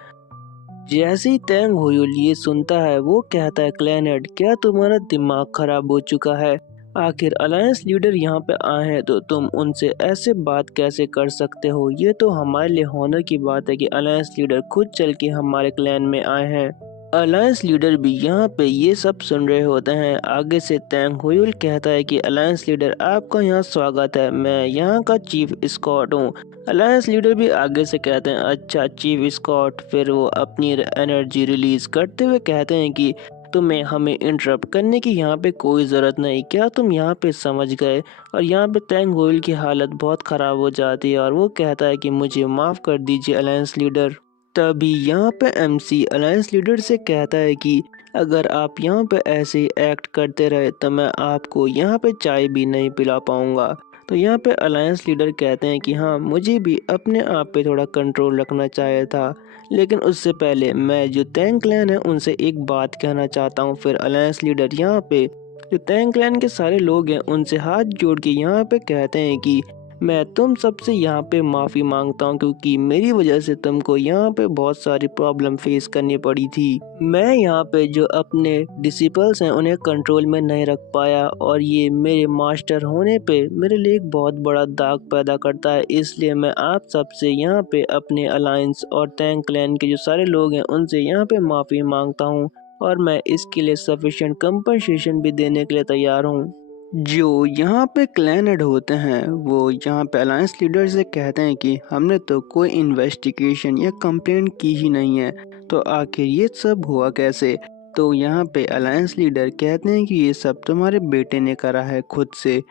जैसे ही तैंग होयुल ये सुनता है वो कहता है क्लैनेड क्या तुम्हारा दिमाग खराब हो चुका है, आखिर अलायंस लीडर यहाँ पे आए हैं तो तुम उनसे ऐसे बात कैसे कर सकते हो। ये तो हमारे लिए होनर की बात है कि अलायंस लीडर खुद चल के हमारे क्लैन में आए हैं। अलायंस लीडर भी यहाँ पे ये सब सुन रहे होते हैं। आगे से तैंग हुयुल कहता है कि अलायंस लीडर आपका यहाँ स्वागत है, मैं यहाँ का चीफ स्कॉट हूँ। अलायंस लीडर भी आगे से कहते हैं अच्छा चीफ स्कॉट। फिर वो अपनी एनर्जी रिलीज करते हुए कहते हैं कि तुम्हें हमें इंटरप्ट करने की यहाँ पे कोई ज़रूरत नहीं, क्या तुम यहाँ पे समझ गए। और यहाँ पे तैंग हुयुल की हालत बहुत ख़राब हो जाती है और वो कहता है कि मुझे माफ़ कर दीजिए अलायंस लीडर। तभी यहाँ पे एमसी अलायंस लीडर से कहता है कि अगर आप यहाँ पे ऐसे ही एक्ट करते रहे तो मैं आपको यहाँ पे चाय भी नहीं पिला पाऊँगा। तो यहाँ पे अलायंस लीडर कहते हैं कि हाँ, मुझे भी अपने आप पे थोड़ा कंट्रोल रखना चाहिए था, लेकिन उससे पहले मैं जो तैंग क्लैन है उनसे एक बात कहना चाहता हूँ। फिर अलायंस लीडर यहाँ पे जो तैंग क्लैन के सारे लोग हैं उनसे हाथ जोड़ के यहाँ पे कहते हैं कि मैं तुम सबसे यहाँ पे माफ़ी मांगता हूँ क्योंकि मेरी वजह से तुमको यहाँ पे बहुत सारी प्रॉब्लम फेस करनी पड़ी थी। मैं यहाँ पे जो अपने डिसिपल्स हैं उन्हें कंट्रोल में नहीं रख पाया और ये मेरे मास्टर होने पे मेरे लिए एक बहुत बड़ा दाग पैदा करता है। इसलिए मैं आप सबसे यहाँ पे अपने अलायंस और तैंग क्लैन के जो सारे लोग हैं उनसे यहाँ पे माफ़ी मांगता हूँ और मैं इसके लिए सफिशिएंट कंपनसेशन भी देने के लिए तैयार हूँ। जो यहाँ पे क्लैन हेड होते हैं वो यहाँ पे अलायंस लीडर से कहते हैं कि हमने तो कोई इन्वेस्टिगेशन या कंप्लेंट की ही नहीं है, तो आखिर ये सब हुआ कैसे। तो यहाँ पे अलायंस लीडर कहते हैं कि ये सब तुम्हारे बेटे ने करा है खुद से।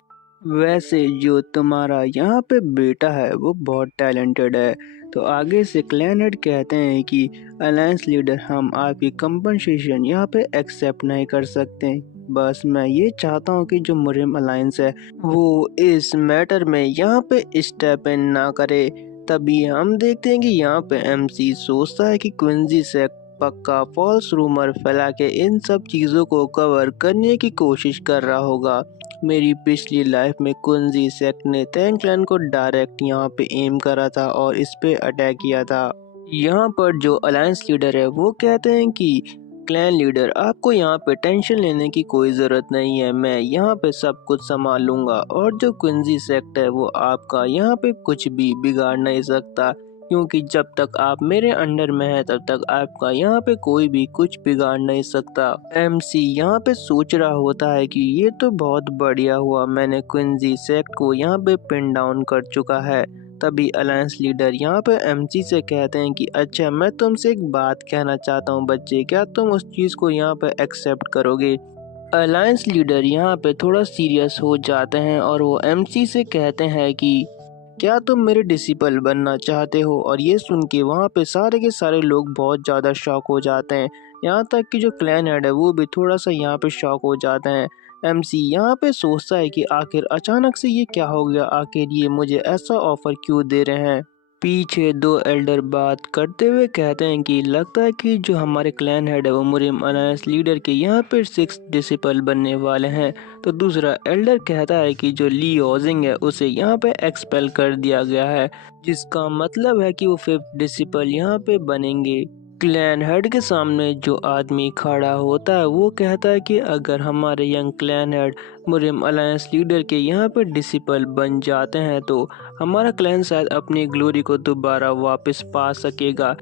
वैसे जो तुम्हारा यहाँ पे बेटा है वो बहुत टैलेंटेड है। तो आगे से क्लैन हेड कहते हैं कि अलायंस लीडर हम आपकी कंपनसेशन यहाँ पे एक्सेप्ट नहीं कर सकते, बस मैं ये चाहता हूँ कि जो मुरिम अलायंस है वो इस मैटर में यहाँ पे स्टेप इन ना करे। तभी हम देखते हैं कि यहाँ पे एमसी सोचता है कि क्विंजी से पक्का फॉल्स रूमर फैला के इन सब चीज़ों को कवर करने की कोशिश कर रहा होगा। मेरी पिछली लाइफ में क्विंजी सेक्ट ने तैंग क्लैन को डायरेक्ट यहाँ पे एम करा था और इस पे अटैक किया था। यहाँ पर जो अलायंस लीडर है वो कहते हैं कि क्लैन लीडर आपको यहाँ पे टेंशन लेने की कोई ज़रूरत नहीं है, मैं यहाँ पे सब कुछ संभाल लूँगा और जो क्विंजी सेक्ट है वो आपका यहाँ पे कुछ भी बिगाड़ नहीं सकता, क्योंकि जब तक आप मेरे अंडर में है तब तक आपका यहाँ पे कोई भी कुछ बिगाड़ नहीं सकता। एमसी यहाँ पे सोच रहा होता है कि ये तो बहुत बढ़िया हुआ, मैंने क्विंजी सेक्ट को यहाँ पे पिन डाउन कर चुका है। तभी अलायंस लीडर यहाँ पे एमसी से कहते हैं कि अच्छा मैं तुमसे एक बात कहना चाहता हूँ बच्चे, क्या तुम उस चीज़ को यहाँ पे एक्सेप्ट करोगे। अलायंस लीडर यहाँ पे थोड़ा सीरियस हो जाते हैं और वो एमसी से कहते हैं कि क्या तुम मेरे डिसिपल बनना चाहते हो? और ये सुन के वहाँ पे सारे के सारे लोग बहुत ज़्यादा शॉक हो जाते हैं। यहाँ तक कि जो क्लैन हेड है वो भी थोड़ा सा यहाँ पे शॉक हो जाते हैं। एमसी यहाँ पे सोचता है कि आखिर अचानक से ये क्या हो गया, आखिर ये मुझे ऐसा ऑफर क्यों दे रहे हैं। पीछे दो एल्डर बात करते हुए कहते हैं कि लगता है कि जो हमारे क्लैन हेड है वो मुरिम अलायंस लीडर के यहाँ पे 6 डिसिपल बनने वाले हैं। तो दूसरा एल्डर कहता है कि जो ली ओजिंग है उसे यहाँ पे एक्सपेल कर दिया गया है, जिसका मतलब है कि वो 5th डिसिपल यहाँ पे बनेंगे। क्लैन हेड के सामने जो आदमी खड़ा होता है वो कहता है कि अगर हमारे young clan head Murim alliance leader के यहाँ पे डिसिपल बन जाते हैं तो हमारा क्लैन शायद अपनी ग्लोरी को दोबारा वापस पा सकेगा।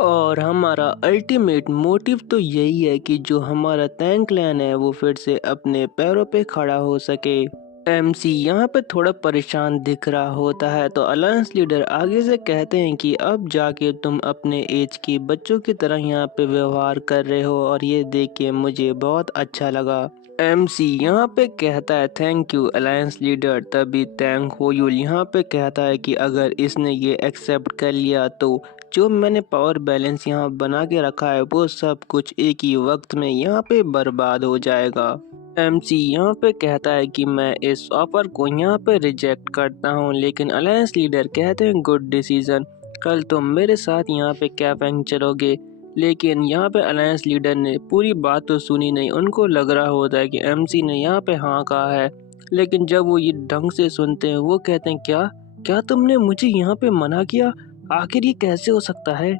और हमारा अल्टीमेट मोटिव तो यही है कि जो हमारा तैंग क्लैन है वो फिर से अपने पैरों पे खड़ा हो सके। एमसी यहाँ पे थोड़ा परेशान दिख रहा होता है तो अलायंस लीडर आगे से कहते हैं कि अब जाके तुम अपने एज के बच्चों की तरह यहाँ पे व्यवहार कर रहे हो और ये देख के मुझे बहुत अच्छा लगा। एमसी यहाँ पे कहता है थैंक यू अलायंस लीडर। तभी तैंग होयुल यहाँ पे कहता है कि अगर इसने ये एक्सेप्ट कर लिया तो जो मैंने पावर बैलेंस यहाँ बना के रखा है वो सब कुछ एक ही वक्त में यहाँ पे बर्बाद हो जाएगा। एमसी यहाँ पे कहता है कि मैं इस ऑफर को यहाँ पे रिजेक्ट करता हूँ, लेकिन अलायंस लीडर कहते हैं गुड डिसीजन, कल तुम मेरे साथ यहाँ पे कैफेंग चलोगे। लेकिन यहाँ पे अलायंस लीडर ने पूरी बात तो सुनी नहीं, उनको लग रहा होता है कि एमसी ने यहाँ पे हाँ कहा है। लेकिन जब वो ये ढंग से सुनते हैं वो कहते हैं क्या क्या तुमने मुझे यहाँ पे मना किया, आखिर ये कैसे हो सकता है।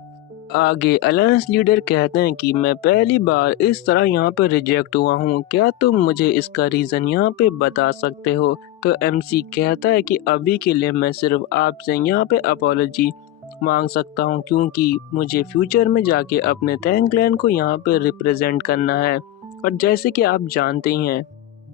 आगे अलायंस लीडर कहते हैं कि मैं पहली बार इस तरह यहाँ पे रिजेक्ट हुआ हूँ, क्या तुम मुझे इसका रीज़न यहाँ पे बता सकते हो। तो एमसी कहता है कि अभी के लिए मैं सिर्फ आपसे यहाँ पे अपॉलजी मांग सकता हूँ, क्योंकि मुझे फ्यूचर में जाके अपने तैंग क्लैन को यहाँ पे रिप्रेजेंट करना है। और जैसे कि आप जानते ही हैं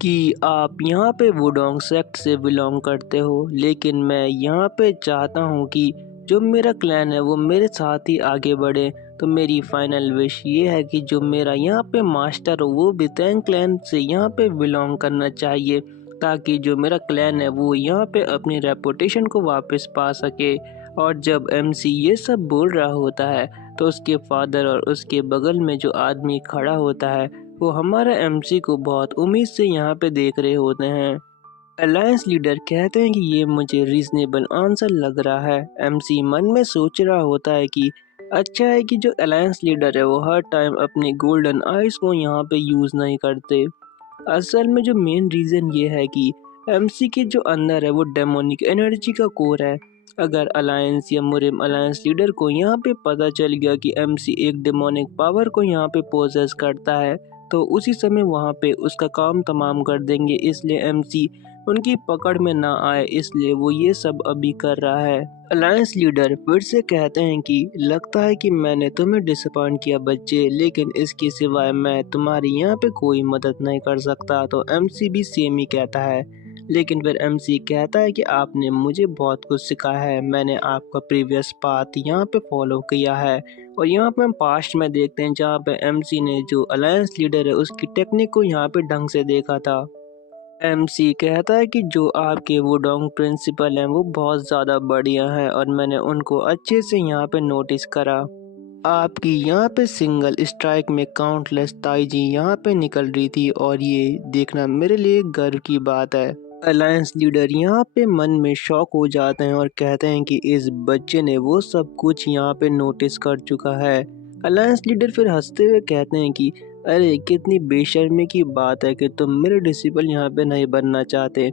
कि आप यहाँ पे वुडोंग सेक्ट से बिलोंग करते हो, लेकिन मैं यहाँ पे चाहता हूँ कि जो मेरा क्लैन है वो मेरे साथ ही आगे बढ़े। तो मेरी फाइनल विश ये है कि जो मेरा यहाँ पे मास्टर हो वो भी तैंग क्लैन से यहाँ पे बिलोंग करना चाहिए, ताकि जो मेरा क्लैन है वो यहाँ पे अपनी रेपुटेशन को वापस पा सके। और जब एमसी ये सब बोल रहा होता है तो उसके फादर और उसके बगल में जो आदमी खड़ा होता है वो हमारा एमसी को बहुत उम्मीद से यहाँ पे देख रहे होते हैं। अलायंस लीडर कहते हैं कि ये मुझे रीजनेबल आंसर लग रहा है। एमसी मन में सोच रहा होता है कि अच्छा है कि जो अलायंस लीडर है वो हर टाइम अपनी गोल्डन आइज को यहाँ पे यूज नहीं करते। असल में जो मेन रीजन ये है कि एमसी के जो अंदर है वो डेमोनिक एनर्जी का कोर है। अगर अलायंस या मुरिम अलायंस लीडर को यहाँ पे पता चल गया कि एमसी एक डेमोनिक पावर को यहाँ पे पोजेस करता है तो उसी समय वहाँ पे उसका काम तमाम कर देंगे। इसलिए एमसी उनकी पकड़ में ना आए, इसलिए वो ये सब अभी कर रहा है। अलायंस लीडर फिर से कहते हैं कि लगता है कि मैंने तुम्हें डिसअपॉइंट किया बच्चे, लेकिन इसके सिवाय मैं तुम्हारी यहाँ पे कोई मदद नहीं कर सकता। तो एमसी भी सेम ही कहता है, लेकिन फिर एमसी कहता है कि आपने मुझे बहुत कुछ सिखाया है, मैंने आपका प्रीवियस पाथ यहाँ पे फॉलो किया है। और यहाँ पे हम पास्ट में देखते हैं जहाँ पे एमसी ने जो अलायंस लीडर है उसकी टेक्निक को यहाँ पे ढंग से देखा था। एमसी कहता है कि जो आपके वुडोंग प्रिंसिपल हैं वो बहुत ज़्यादा बढ़िया हैं और मैंने उनको अच्छे से यहाँ पे नोटिस करा। आपकी यहाँ पे सिंगल स्ट्राइक में काउंटलेस ताइजी यहाँ पे निकल रही थी और ये देखना मेरे लिए गर्व की बात है। अलायंस लीडर यहाँ पे मन में शॉक हो जाते हैं और कहते हैं कि इस बच्चे ने वो सब कुछ यहाँ पे नोटिस कर चुका है। अलायंस लीडर फिर हंसते हुए कहते हैं कि अरे कितनी बेशर्मी की बात है कि तुम मेरे डिसिपल यहाँ पे नहीं बनना चाहते।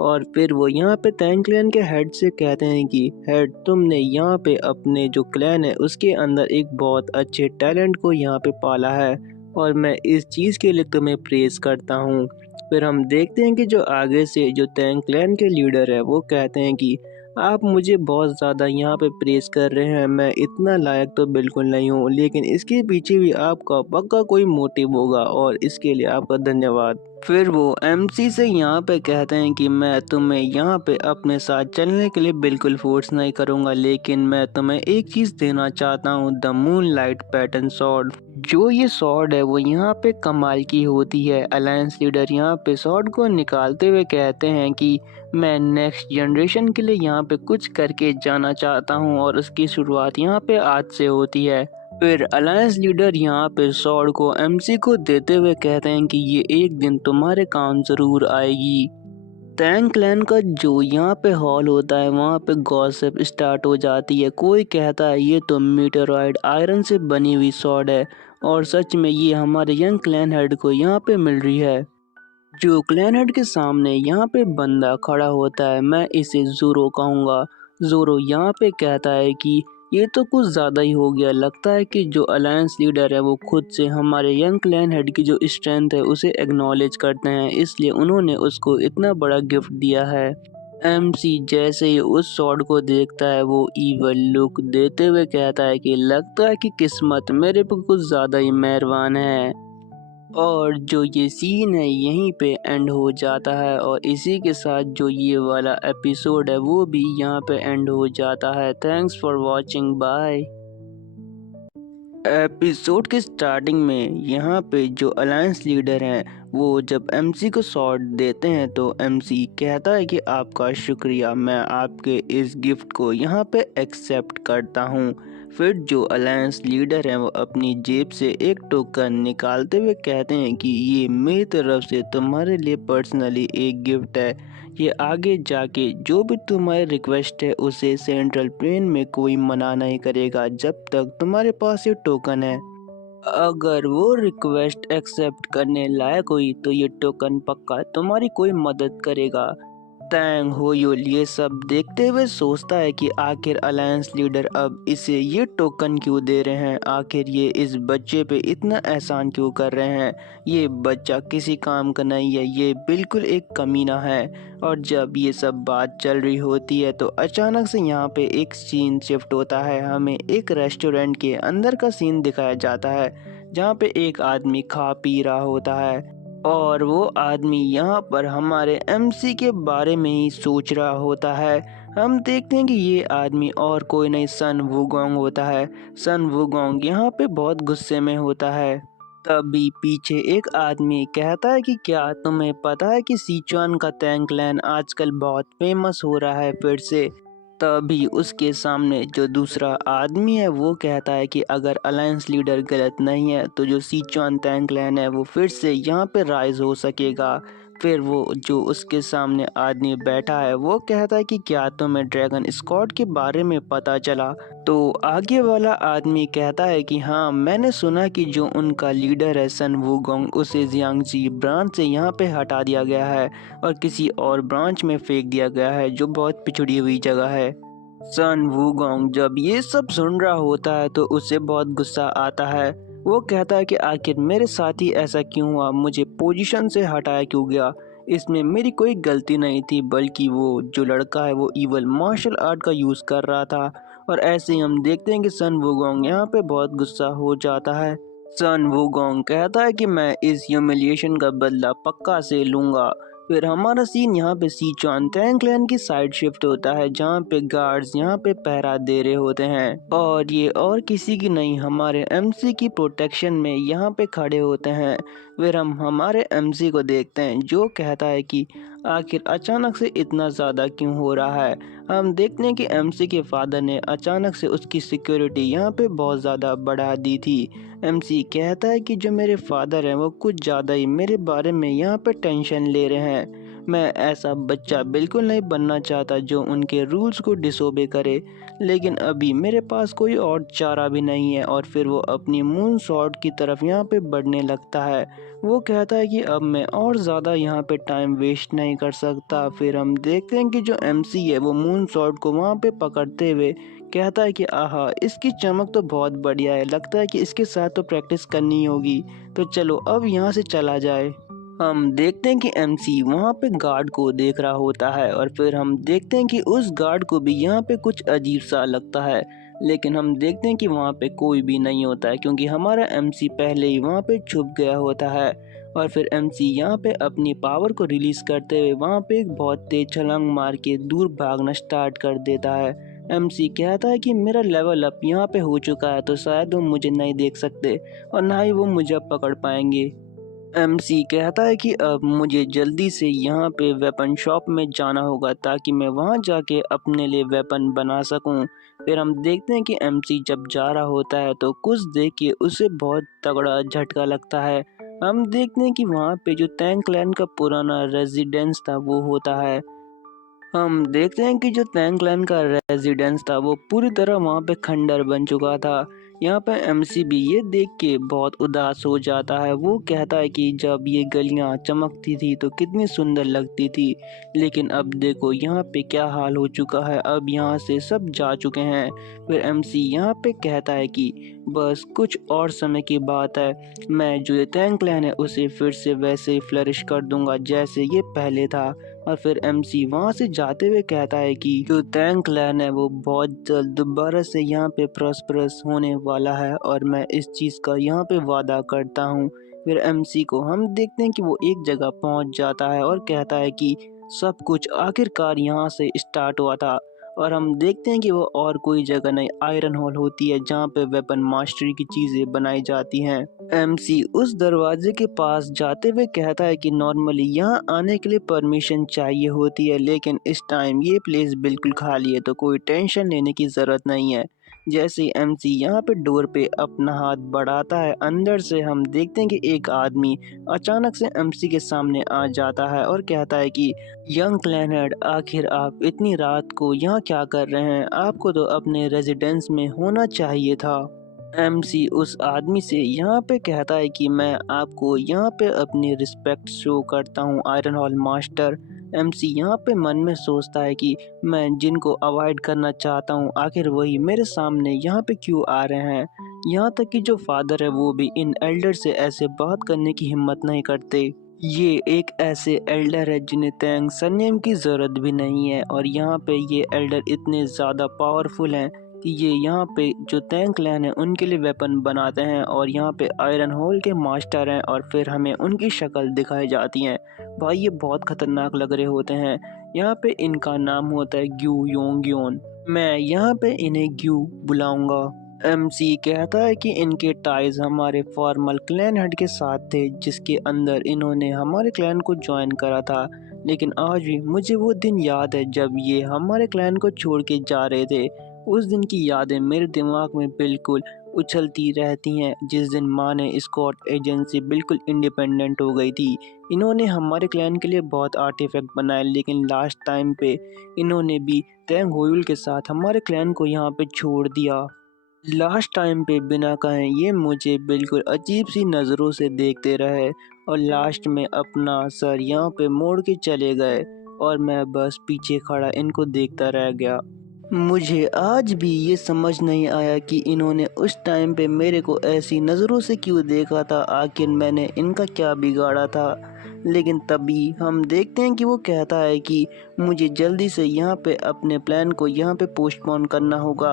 और फिर वो यहाँ पे तैंग क्लैन के हेड से कहते हैं कि हेड तुमने यहाँ पे अपने जो क्लैन है उसके अंदर एक बहुत अच्छे टैलेंट को यहाँ पे पाला है और मैं इस चीज़ के लिए तुम्हें प्रेज करता हूँ। फिर हम देखते हैं कि जो आगे से जो तैंग क्लैन के लीडर है वो कहते हैं कि आप मुझे बहुत ज़्यादा यहाँ पे प्रेज कर रहे हैं, मैं इतना लायक तो बिल्कुल नहीं हूँ, लेकिन इसके पीछे भी आपका पक्का कोई मोटिव होगा और इसके लिए आपका धन्यवाद। फिर वो एमसी से यहाँ पे कहते हैं कि मैं तुम्हें यहाँ पे अपने साथ चलने के लिए बिल्कुल फोर्स नहीं करूँगा, लेकिन मैं तुम्हें एक चीज़ देना चाहता हूँ, द मूनलाइट पैटर्न सॉर्ड। जो ये सॉर्ड है वो यहाँ पे कमाल की होती है। अलायंस लीडर यहाँ पे सॉर्ड को निकालते हुए कहते हैं कि मैं नेक्स्ट जनरेशन के लिए यहाँ पे कुछ करके जाना चाहता हूँ और उसकी शुरुआत यहाँ पे आज से होती है। फिर अलायंस लीडर यहाँ पे सॉर्ड को एमसी को देते हुए कहते हैं कि ये एक दिन तुम्हारे काम जरूर आएगी। टैंक क्लैन का जो यहाँ पे हॉल होता है वहाँ पे गॉसिप स्टार्ट हो जाती है। कोई कहता है ये तो मीटेरॉइड आयरन से बनी हुई सॉर्ड है और सच में ये हमारे यंग क्लैन हेड को यहाँ पे मिल रही है। जो क्लैन हेड के सामने यहाँ पे बंदा खड़ा होता है, मैं इसे ज़ोरो कहूँगा। ज़ोरो यहाँ पे कहता है कि ये तो कुछ ज़्यादा ही हो गया। लगता है कि जो अलायंस लीडर है वो खुद से हमारे यंग क्लैन हेड की जो स्ट्रेंथ है उसे एक्नॉलेज करते हैं, इसलिए उन्होंने उसको इतना बड़ा गिफ्ट दिया है। एमसी जैसे ही उस सॉर्ड को देखता है वो ईवल लुक देते हुए कहता है कि लगता है कि किस्मत मेरे पर कुछ ज़्यादा ही मेहरबान है। और जो ये सीन है यहीं पे एंड हो जाता है और इसी के साथ जो ये वाला एपिसोड है वो भी यहाँ पे एंड हो जाता है। Thanks for watching, bye. Episode के स्टार्टिंग में यहाँ पे जो अलायंस लीडर हैं वो जब एमसी को शॉट देते हैं तो एमसी कहता है कि आपका शुक्रिया, मैं आपके इस गिफ्ट को यहाँ पे एक्सेप्ट करता हूँ। फिर जो अलायंस लीडर हैं वो अपनी जेब से एक टोकन निकालते हुए कहते हैं कि ये मेरी तरफ से तुम्हारे लिए पर्सनली एक गिफ्ट है। ये आगे जाके जो भी तुम्हारी रिक्वेस्ट है उसे सेंट्रल प्लेन में कोई मना नहीं करेगा जब तक तुम्हारे पास ये टोकन है। अगर वो रिक्वेस्ट एक्सेप्ट करने लायक हुई तो ये टोकन पक्का तुम्हारी कोई मदद करेगा। टैंग होयुल ये सब देखते हुए सोचता है कि आखिर अलायंस लीडर अब इसे ये टोकन क्यों दे रहे हैं, आखिर ये इस बच्चे पे इतना एहसान क्यों कर रहे हैं। ये बच्चा किसी काम का नहीं है, ये बिल्कुल एक कमीना है। और जब ये सब बात चल रही होती है तो अचानक से यहाँ पे एक सीन शिफ्ट होता है। हमें एक रेस्टोरेंट के अंदर का सीन दिखाया जाता है जहाँ पे एक आदमी खा पी रहा होता है और वो आदमी यहाँ पर हमारे एमसी के बारे में ही सोच रहा होता है। हम देखते हैं कि ये आदमी और कोई नहीं सन वुगोंग होता है। सन वुगोंग यहाँ पे बहुत गुस्से में होता है। तभी पीछे एक आदमी कहता है कि क्या तुम्हें पता है कि सिचुआन का टैंक क्लैन आजकल बहुत फेमस हो रहा है फिर से। तभी उसके सामने जो दूसरा आदमी है वो कहता है कि अगर अलायंस लीडर गलत नहीं है तो जो सिचुआन टैंक क्लैन है वो फिर से यहाँ पे राइज हो सकेगा। फिर वो जो उसके सामने आदमी बैठा है वो कहता है कि क्या तुम्हें ड्रैगन स्क्वाड के बारे में पता चला। तो आगे वाला आदमी कहता है कि हाँ, मैंने सुना कि जो उनका लीडर है सन वुगोंग उसे जियांगजी ब्रांच से यहाँ पे हटा दिया गया है और किसी और ब्रांच में फेंक दिया गया है जो बहुत पिछड़ी हुई जगह है। सन वुगोंग जब ये सब सुन रहा होता है तो उसे बहुत गुस्सा आता है। वो कहता है कि आखिर मेरे साथ ही ऐसा क्यों हुआ, मुझे पोजीशन से हटाया क्यों गया, इसमें मेरी कोई गलती नहीं थी, बल्कि वो जो लड़का है वो इवल मार्शल आर्ट का यूज़ कर रहा था। और ऐसे ही हम देखते हैं कि सन वुगोंग यहाँ पे बहुत गुस्सा हो जाता है। सन वुगोंग कहता है कि मैं इस ह्यूमिलिएशन का बदला पक्का से लूंगा। फिर हमारा सीन यहाँ पे सिचुआन टैंक क्लैन की साइड शिफ्ट होता है जहाँ पे गार्ड्स यहाँ पे पहरा दे रहे होते हैं और ये और किसी की नहीं हमारे एमसी की प्रोटेक्शन में यहाँ पे खड़े होते हैं। फिर हम हमारे एमसी को देखते हैं जो कहता है कि आखिर अचानक से इतना ज़्यादा क्यों हो रहा है। हम देखते हैं कि एमसी के फादर ने अचानक से उसकी सिक्योरिटी यहाँ पे बहुत ज़्यादा बढ़ा दी थी। एमसी कहता है कि जो मेरे फादर हैं वो कुछ ज़्यादा ही मेरे बारे में यहाँ पे टेंशन ले रहे हैं। मैं ऐसा बच्चा बिल्कुल नहीं बनना चाहता जो उनके रूल्स को डिसोबे करे, लेकिन अभी मेरे पास कोई और चारा भी नहीं है। और फिर वो अपनी मून शॉट की तरफ यहाँ पे बढ़ने लगता है। वो कहता है कि अब मैं और ज़्यादा यहाँ पे टाइम वेस्ट नहीं कर सकता। फिर हम देखते हैं कि जो एमसी है वो मून शॉट को वहाँ पे पकड़ते हुए कहता है कि आहा, इसकी चमक तो बहुत बढ़िया है, लगता है कि इसके साथ तो प्रैक्टिस करनी होगी, तो चलो अब यहाँ से चला जाए। हम देखते हैं कि एमसी वहाँ पे गार्ड को देख रहा होता है और फिर हम देखते हैं कि उस गार्ड को भी यहाँ पे कुछ अजीब सा लगता है, लेकिन हम देखते हैं कि वहाँ पे कोई भी नहीं होता है क्योंकि हमारा एमसी पहले ही वहाँ पे छुप गया होता है। और फिर एमसी यहाँ पे अपनी पावर को रिलीज करते हुए वहाँ पे एक बहुत तेज छलांग मार के दूर भागना स्टार्ट कर देता है। एमसी कहता है कि मेरा लेवल अप यहाँ पे हो चुका है, तो शायद वो मुझे नहीं देख सकते और ना ही वो मुझे अब पकड़ पाएंगे। एमसी कहता है कि अब मुझे जल्दी से यहाँ पे वेपन शॉप में जाना होगा ताकि मैं वहाँ जाके अपने लिए वेपन बना सकूँ। फिर हम देखते हैं कि एमसी जब जा रहा होता है तो कुछ देख के उसे बहुत तगड़ा झटका लगता है। हम देखते हैं कि वहाँ पे जो टैंक क्लैन का पुराना रेजिडेंस था वो होता है। हम देखते हैं कि जो टैंक क्लैन का रेजिडेंस था वो पूरी तरह वहाँ पे खंडर बन चुका था। यहाँ पे एमसी भी ये देख के बहुत उदास हो जाता है। वो कहता है कि जब ये गलियाँ चमकती थी तो कितनी सुंदर लगती थी, लेकिन अब देखो यहाँ पे क्या हाल हो चुका है, अब यहाँ से सब जा चुके हैं। फिर एमसी यहाँ पे कहता है कि बस कुछ और समय की बात है, मैं जो ये टैंक क्लैन है उसे फिर से वैसे ही फ्लरिश कर दूंगा जैसे ये पहले था। और फिर एमसी वहां से जाते हुए कहता है कि जो टैंक क्लैन है वो बहुत जल्द दोबारा से यहाँ पे प्रॉस्परस होने वाला है और मैं इस चीज़ का यहाँ पे वादा करता हूँ। फिर एमसी को हम देखते हैं कि वो एक जगह पहुँच जाता है और कहता है कि सब कुछ आखिरकार यहाँ से स्टार्ट हुआ था, और हम देखते हैं कि वो और कोई जगह नहीं आयरन हॉल होती है जहाँ पे वेपन मास्टरी की चीज़ें बनाई जाती हैं। एमसी उस दरवाजे के पास जाते हुए कहता है कि नॉर्मली यहाँ आने के लिए परमिशन चाहिए होती है, लेकिन इस टाइम ये प्लेस बिल्कुल खाली है तो कोई टेंशन लेने की ज़रूरत नहीं है। जैसे ही एमसी यहाँ पे डोर पे अपना हाथ बढ़ाता है, अंदर से हम देखते हैं कि एक आदमी अचानक से एमसी के सामने आ जाता है और कहता है कि यंग क्लैनहेड, आखिर आप इतनी रात को यहाँ क्या कर रहे हैं? आपको तो अपने रेजिडेंस में होना चाहिए था। एमसी उस आदमी से यहाँ पे कहता है कि मैं आपको यहाँ पे अपनी रिस्पेक्ट शो करता हूँ आयरन हॉल मास्टर। एमसी यहाँ पे मन में सोचता है कि मैं जिनको अवॉइड करना चाहता हूँ आखिर वही मेरे सामने यहाँ पे क्यों आ रहे हैं। यहाँ तक कि जो फादर है वो भी इन एल्डर से ऐसे बात करने की हिम्मत नहीं करते। ये एक ऐसे एल्डर है जिन्हें टैंक सरनेम की ज़रूरत भी नहीं है, और यहाँ पे ये एल्डर इतने ज़्यादा पावरफुल हैं कि ये यहाँ पे जो टैंक क्लैन है उनके लिए वेपन बनाते हैं और यहाँ पे आयरन होल के मास्टर हैं, और फिर हमें उनकी शक्ल दिखाई जाती है। भाई ये बहुत खतरनाक लग रहे होते हैं। यहाँ पे इनका नाम होता है ग्यू योंगयोन। मैं यहाँ पे इन्हें ग्यू बुलाऊंगा। एमसी कहता है कि इनके टाइज हमारे फॉर्मल क्लैन हेड के साथ थे जिसके अंदर इन्होंने हमारे क्लैन को ज्वाइन करा था, लेकिन आज भी मुझे वो दिन याद है जब ये हमारे क्लैन को छोड़ के जा रहे थे। उस दिन की यादें मेरे दिमाग में बिल्कुल उछलती रहती हैं जिस दिन माँ ने स्कॉट एजेंसी बिल्कुल इंडिपेंडेंट हो गई थी। इन्होंने हमारे क्लैन के लिए बहुत आर्टिफैक्ट बनाए, लेकिन लास्ट टाइम पे इन्होंने भी तैंग होयुल के साथ हमारे क्लैन को यहाँ पे छोड़ दिया। लास्ट टाइम पे बिना कहे ये मुझे बिल्कुल अजीब सी नज़रों से देखते रहे और लास्ट में अपना सर यहाँ पे मोड़ के चले गए और मैं बस पीछे खड़ा इनको देखता रह गया। मुझे आज भी ये समझ नहीं आया कि इन्होंने उस टाइम पे मेरे को ऐसी नज़रों से क्यों देखा था, आखिर मैंने इनका क्या बिगाड़ा था। लेकिन तभी हम देखते हैं कि वो कहता है कि मुझे जल्दी से यहाँ पे अपने प्लान को यहाँ पे पोस्टपोन करना होगा।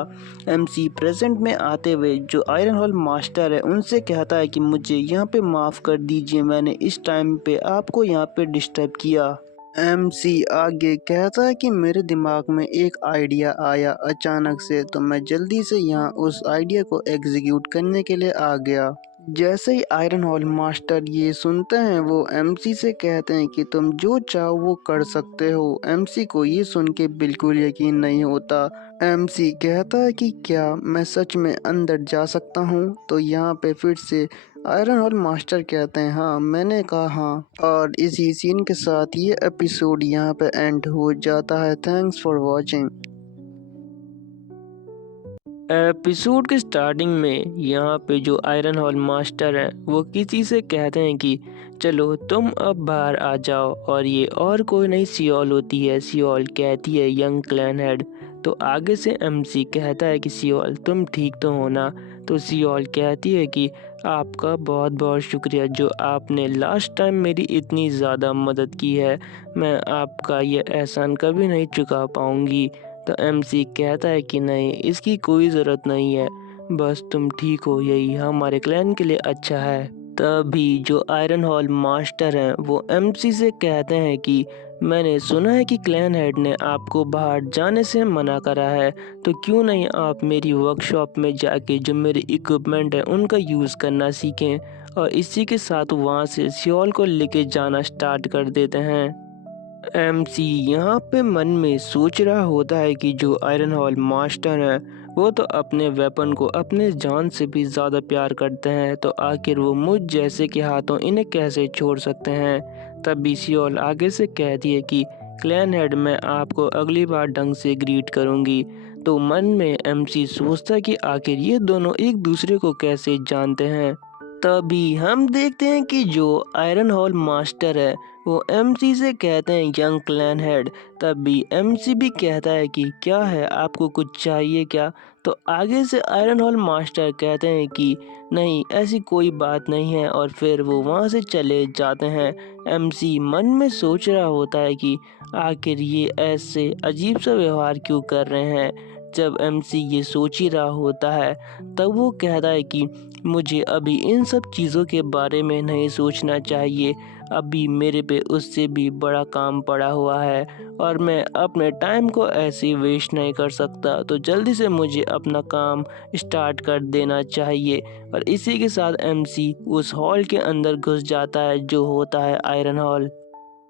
एमसी प्रेजेंट में आते हुए जो आयरन हॉल मास्टर है उनसे कहता है कि मुझे यहाँ पे माफ़ कर दीजिए, मैंने इस टाइम पे आपको यहाँ पे डिस्टर्ब किया। एमसी आगे कहता है कि मेरे दिमाग में एक आइडिया आया अचानक से, तो मैं जल्दी से यहाँ उस आइडिया को एग्जीक्यूट करने के लिए आ गया। जैसे ही आयरन हॉल मास्टर ये सुनते हैं वो एमसी से कहते हैं कि तुम जो चाहो वो कर सकते हो। एमसी को ये सुन के बिल्कुल यकीन नहीं होता। एमसी कहता है कि क्या मैं सच में अंदर जा सकता हूँ? तो यहाँ पे फिर से आयरन हॉल मास्टर कहते हैं हाँ, मैंने कहा हाँ। और इसी सीन के साथ ये एपिसोड यहाँ पे एंड हो जाता है। Thanks for watching. एपिसोड के स्टार्टिंग में यहाँ पे जो आयरन हॉल मास्टर हैं वो किसी से कहते हैं कि चलो तुम अब बाहर आ जाओ, और ये और कोई नहीं सियोल होती है। सियोल कहती है यंग क्लैन हेड। तो आगे से एमसी कहता है कि सियोल तुम ठीक तो हो ना? तो सियोल कहती है कि आपका बहुत बहुत शुक्रिया जो आपने लास्ट टाइम मेरी इतनी ज़्यादा मदद की है, मैं आपका ये एहसान कभी नहीं चुका पाऊँगी। तो एमसी कहता है कि नहीं, इसकी कोई ज़रूरत नहीं है, बस तुम ठीक हो यही हमारे क्लैन के लिए अच्छा है। तभी जो आयरन हॉल मास्टर हैं वो एमसी से कहते हैं कि मैंने सुना है कि क्लैन हेड ने आपको बाहर जाने से मना करा है, तो क्यों नहीं आप मेरी वर्कशॉप में जाके जो मेरे इक्विपमेंट है उनका यूज़ करना सीखें। और इसी के साथ वहाँ से सियोल को लेके जाना स्टार्ट कर देते हैं। एमसी यहाँ पे मन में सोच रहा होता है कि जो आयरन हॉल मास्टर है वो तो अपने वेपन को अपने जान से भी ज़्यादा प्यार करते हैं, तो आखिर वो मुझ जैसे के हाथों इन्हें कैसे छोड़ सकते हैं। तभी सियोल आगे से कहती है कि क्लैन हेड मैं आपको अगली बार ढंग से ग्रीट करूँगी। तो मन में एमसी सोचता है कि आखिर ये दोनों एक दूसरे को कैसे जानते हैं। तभी हम देखते हैं कि जो आयरन हॉल मास्टर है वो एमसी से कहते हैं यंग क्लैन हेड। तभी एमसी भी कहता है कि क्या है, आपको कुछ चाहिए क्या। तो आगे से आयरन हॉल मास्टर कहते हैं कि नहीं, ऐसी कोई बात नहीं है, और फिर वो वहाँ से चले जाते हैं। एमसी मन में सोच रहा होता है कि आखिर ये ऐसे अजीब सा व्यवहार क्यों कर रहे हैं। जब एमसी ये सोच ही रहा होता है तब वो कहता है कि मुझे अभी इन सब चीज़ों के बारे में नहीं सोचना चाहिए। अभी मेरे पे उससे भी बड़ा काम पड़ा हुआ है और मैं अपने टाइम को ऐसे ही वेस्ट नहीं कर सकता, तो जल्दी से मुझे अपना काम स्टार्ट कर देना चाहिए। और इसी के साथ एमसी उस हॉल के अंदर घुस जाता है जो होता है आयरन हॉल।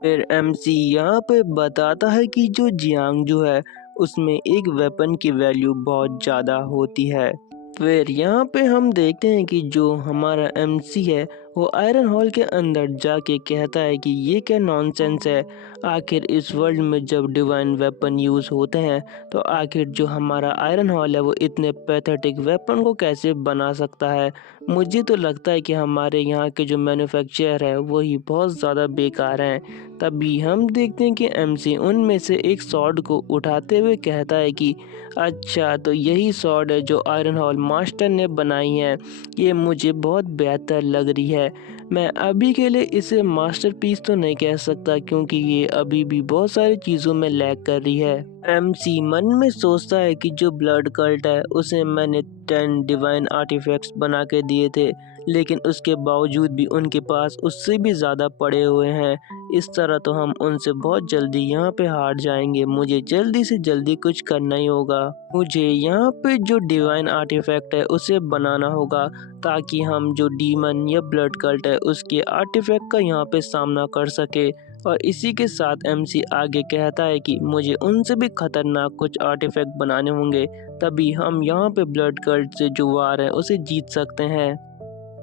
फिर एमसी यहाँ पे बताता है कि जो जियांग जो है उसमें एक वेपन की वैल्यू बहुत ज़्यादा होती है। फिर यहाँ पे हम देखते हैं कि जो हमारा एमसी है वो आयरन हॉल के अंदर जाके कहता है कि ये क्या नॉनसेंस है। आखिर इस वर्ल्ड में जब डिवाइन वेपन यूज़ होते हैं तो आखिर जो हमारा आयरन हॉल है वो इतने पैथेटिक वेपन को कैसे बना सकता है। मुझे तो लगता है कि हमारे यहाँ के जो मैन्युफैक्चरर है वही बहुत ज़्यादा बेकार हैं। तभी हम देखते हैं कि एमसी उनमें से एक स्वॉर्ड को उठाते हुए कहता है कि अच्छा, तो यही स्वॉर्ड है जो आयरन हॉल मास्टर ने बनाई है। ये मुझे बहुत बेहतर लग रही है। मैं अभी के लिए इसे मास्टरपीस तो नहीं कह सकता क्योंकि ये अभी भी बहुत सारी चीज़ों में लैग कर रही है। एमसी मन में सोचता है कि जो ब्लड कल्ट है उसे मैंने 10 डिवाइन आर्टिफैक्ट्स बना के दिए थे, लेकिन उसके बावजूद भी उनके पास उससे भी ज़्यादा पड़े हुए हैं। इस तरह तो हम उनसे बहुत जल्दी यहाँ पे हार जाएंगे। मुझे जल्दी से जल्दी कुछ करना ही होगा। मुझे यहाँ पे जो डिवाइन आर्टिफैक्ट है उसे बनाना होगा ताकि हम जो डीमन या ब्लड कल्ट है उसके आर्टिफैक्ट का यहाँ पे सामना कर सके। और इसी के साथ एमसी आगे कहता है कि मुझे उनसे भी खतरनाक कुछ आर्टिफैक्ट बनाने होंगे, तभी हम यहाँ पे ब्लड कल्ट से जो वार है उसे जीत सकते हैं।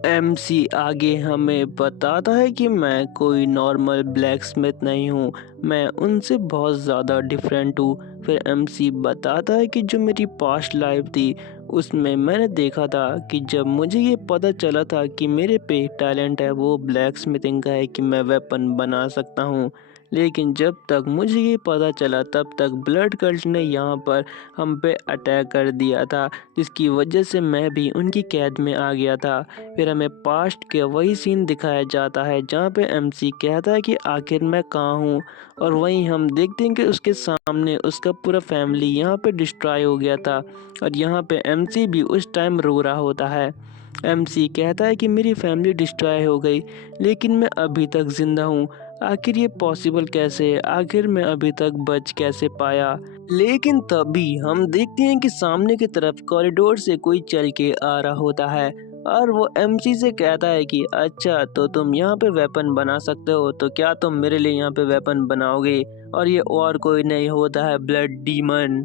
एमसी आगे हमें बताता है कि मैं कोई नॉर्मल ब्लैक स्मिथ नहीं हूँ, मैं उनसे बहुत ज़्यादा डिफरेंट हूँ। फिर एमसी बताता है कि जो मेरी पास्ट लाइफ थी उसमें मैंने देखा था कि जब मुझे ये पता चला था कि मेरे पे टैलेंट है वो ब्लैक स्मिथिंग का है कि मैं वेपन बना सकता हूँ, लेकिन जब तक मुझे ये पता चला तब तक ब्लड कल्ट ने यहाँ पर हम पे अटैक कर दिया था, जिसकी वजह से मैं भी उनकी कैद में आ गया था। फिर हमें पास्ट के वही सीन दिखाया जाता है जहाँ पे एमसी कहता है कि आखिर मैं कहाँ हूँ, और वहीं हम देखते हैं कि उसके सामने उसका पूरा फैमिली यहाँ पे डिस्ट्रॉय हो गया था। और यहाँ पे एमसी भी उस टाइम रो रहा होता है। एमसी कहता है कि मेरी फैमिली डिस्ट्रॉय हो गई लेकिन मैं अभी तक जिंदा हूँ, आखिर ये पॉसिबल कैसे, आखिर मैं अभी तक बच कैसे पाया। लेकिन तभी हम देखते हैं कि सामने की तरफ कॉरिडोर से कोई चल के आ रहा होता है और वो एमसी से कहता है कि अच्छा, तो तुम यहाँ पे वेपन बना सकते हो, तो क्या तुम मेरे लिए यहाँ पे वेपन बनाओगे। और ये और कोई नहीं होता है ब्लड डीमन।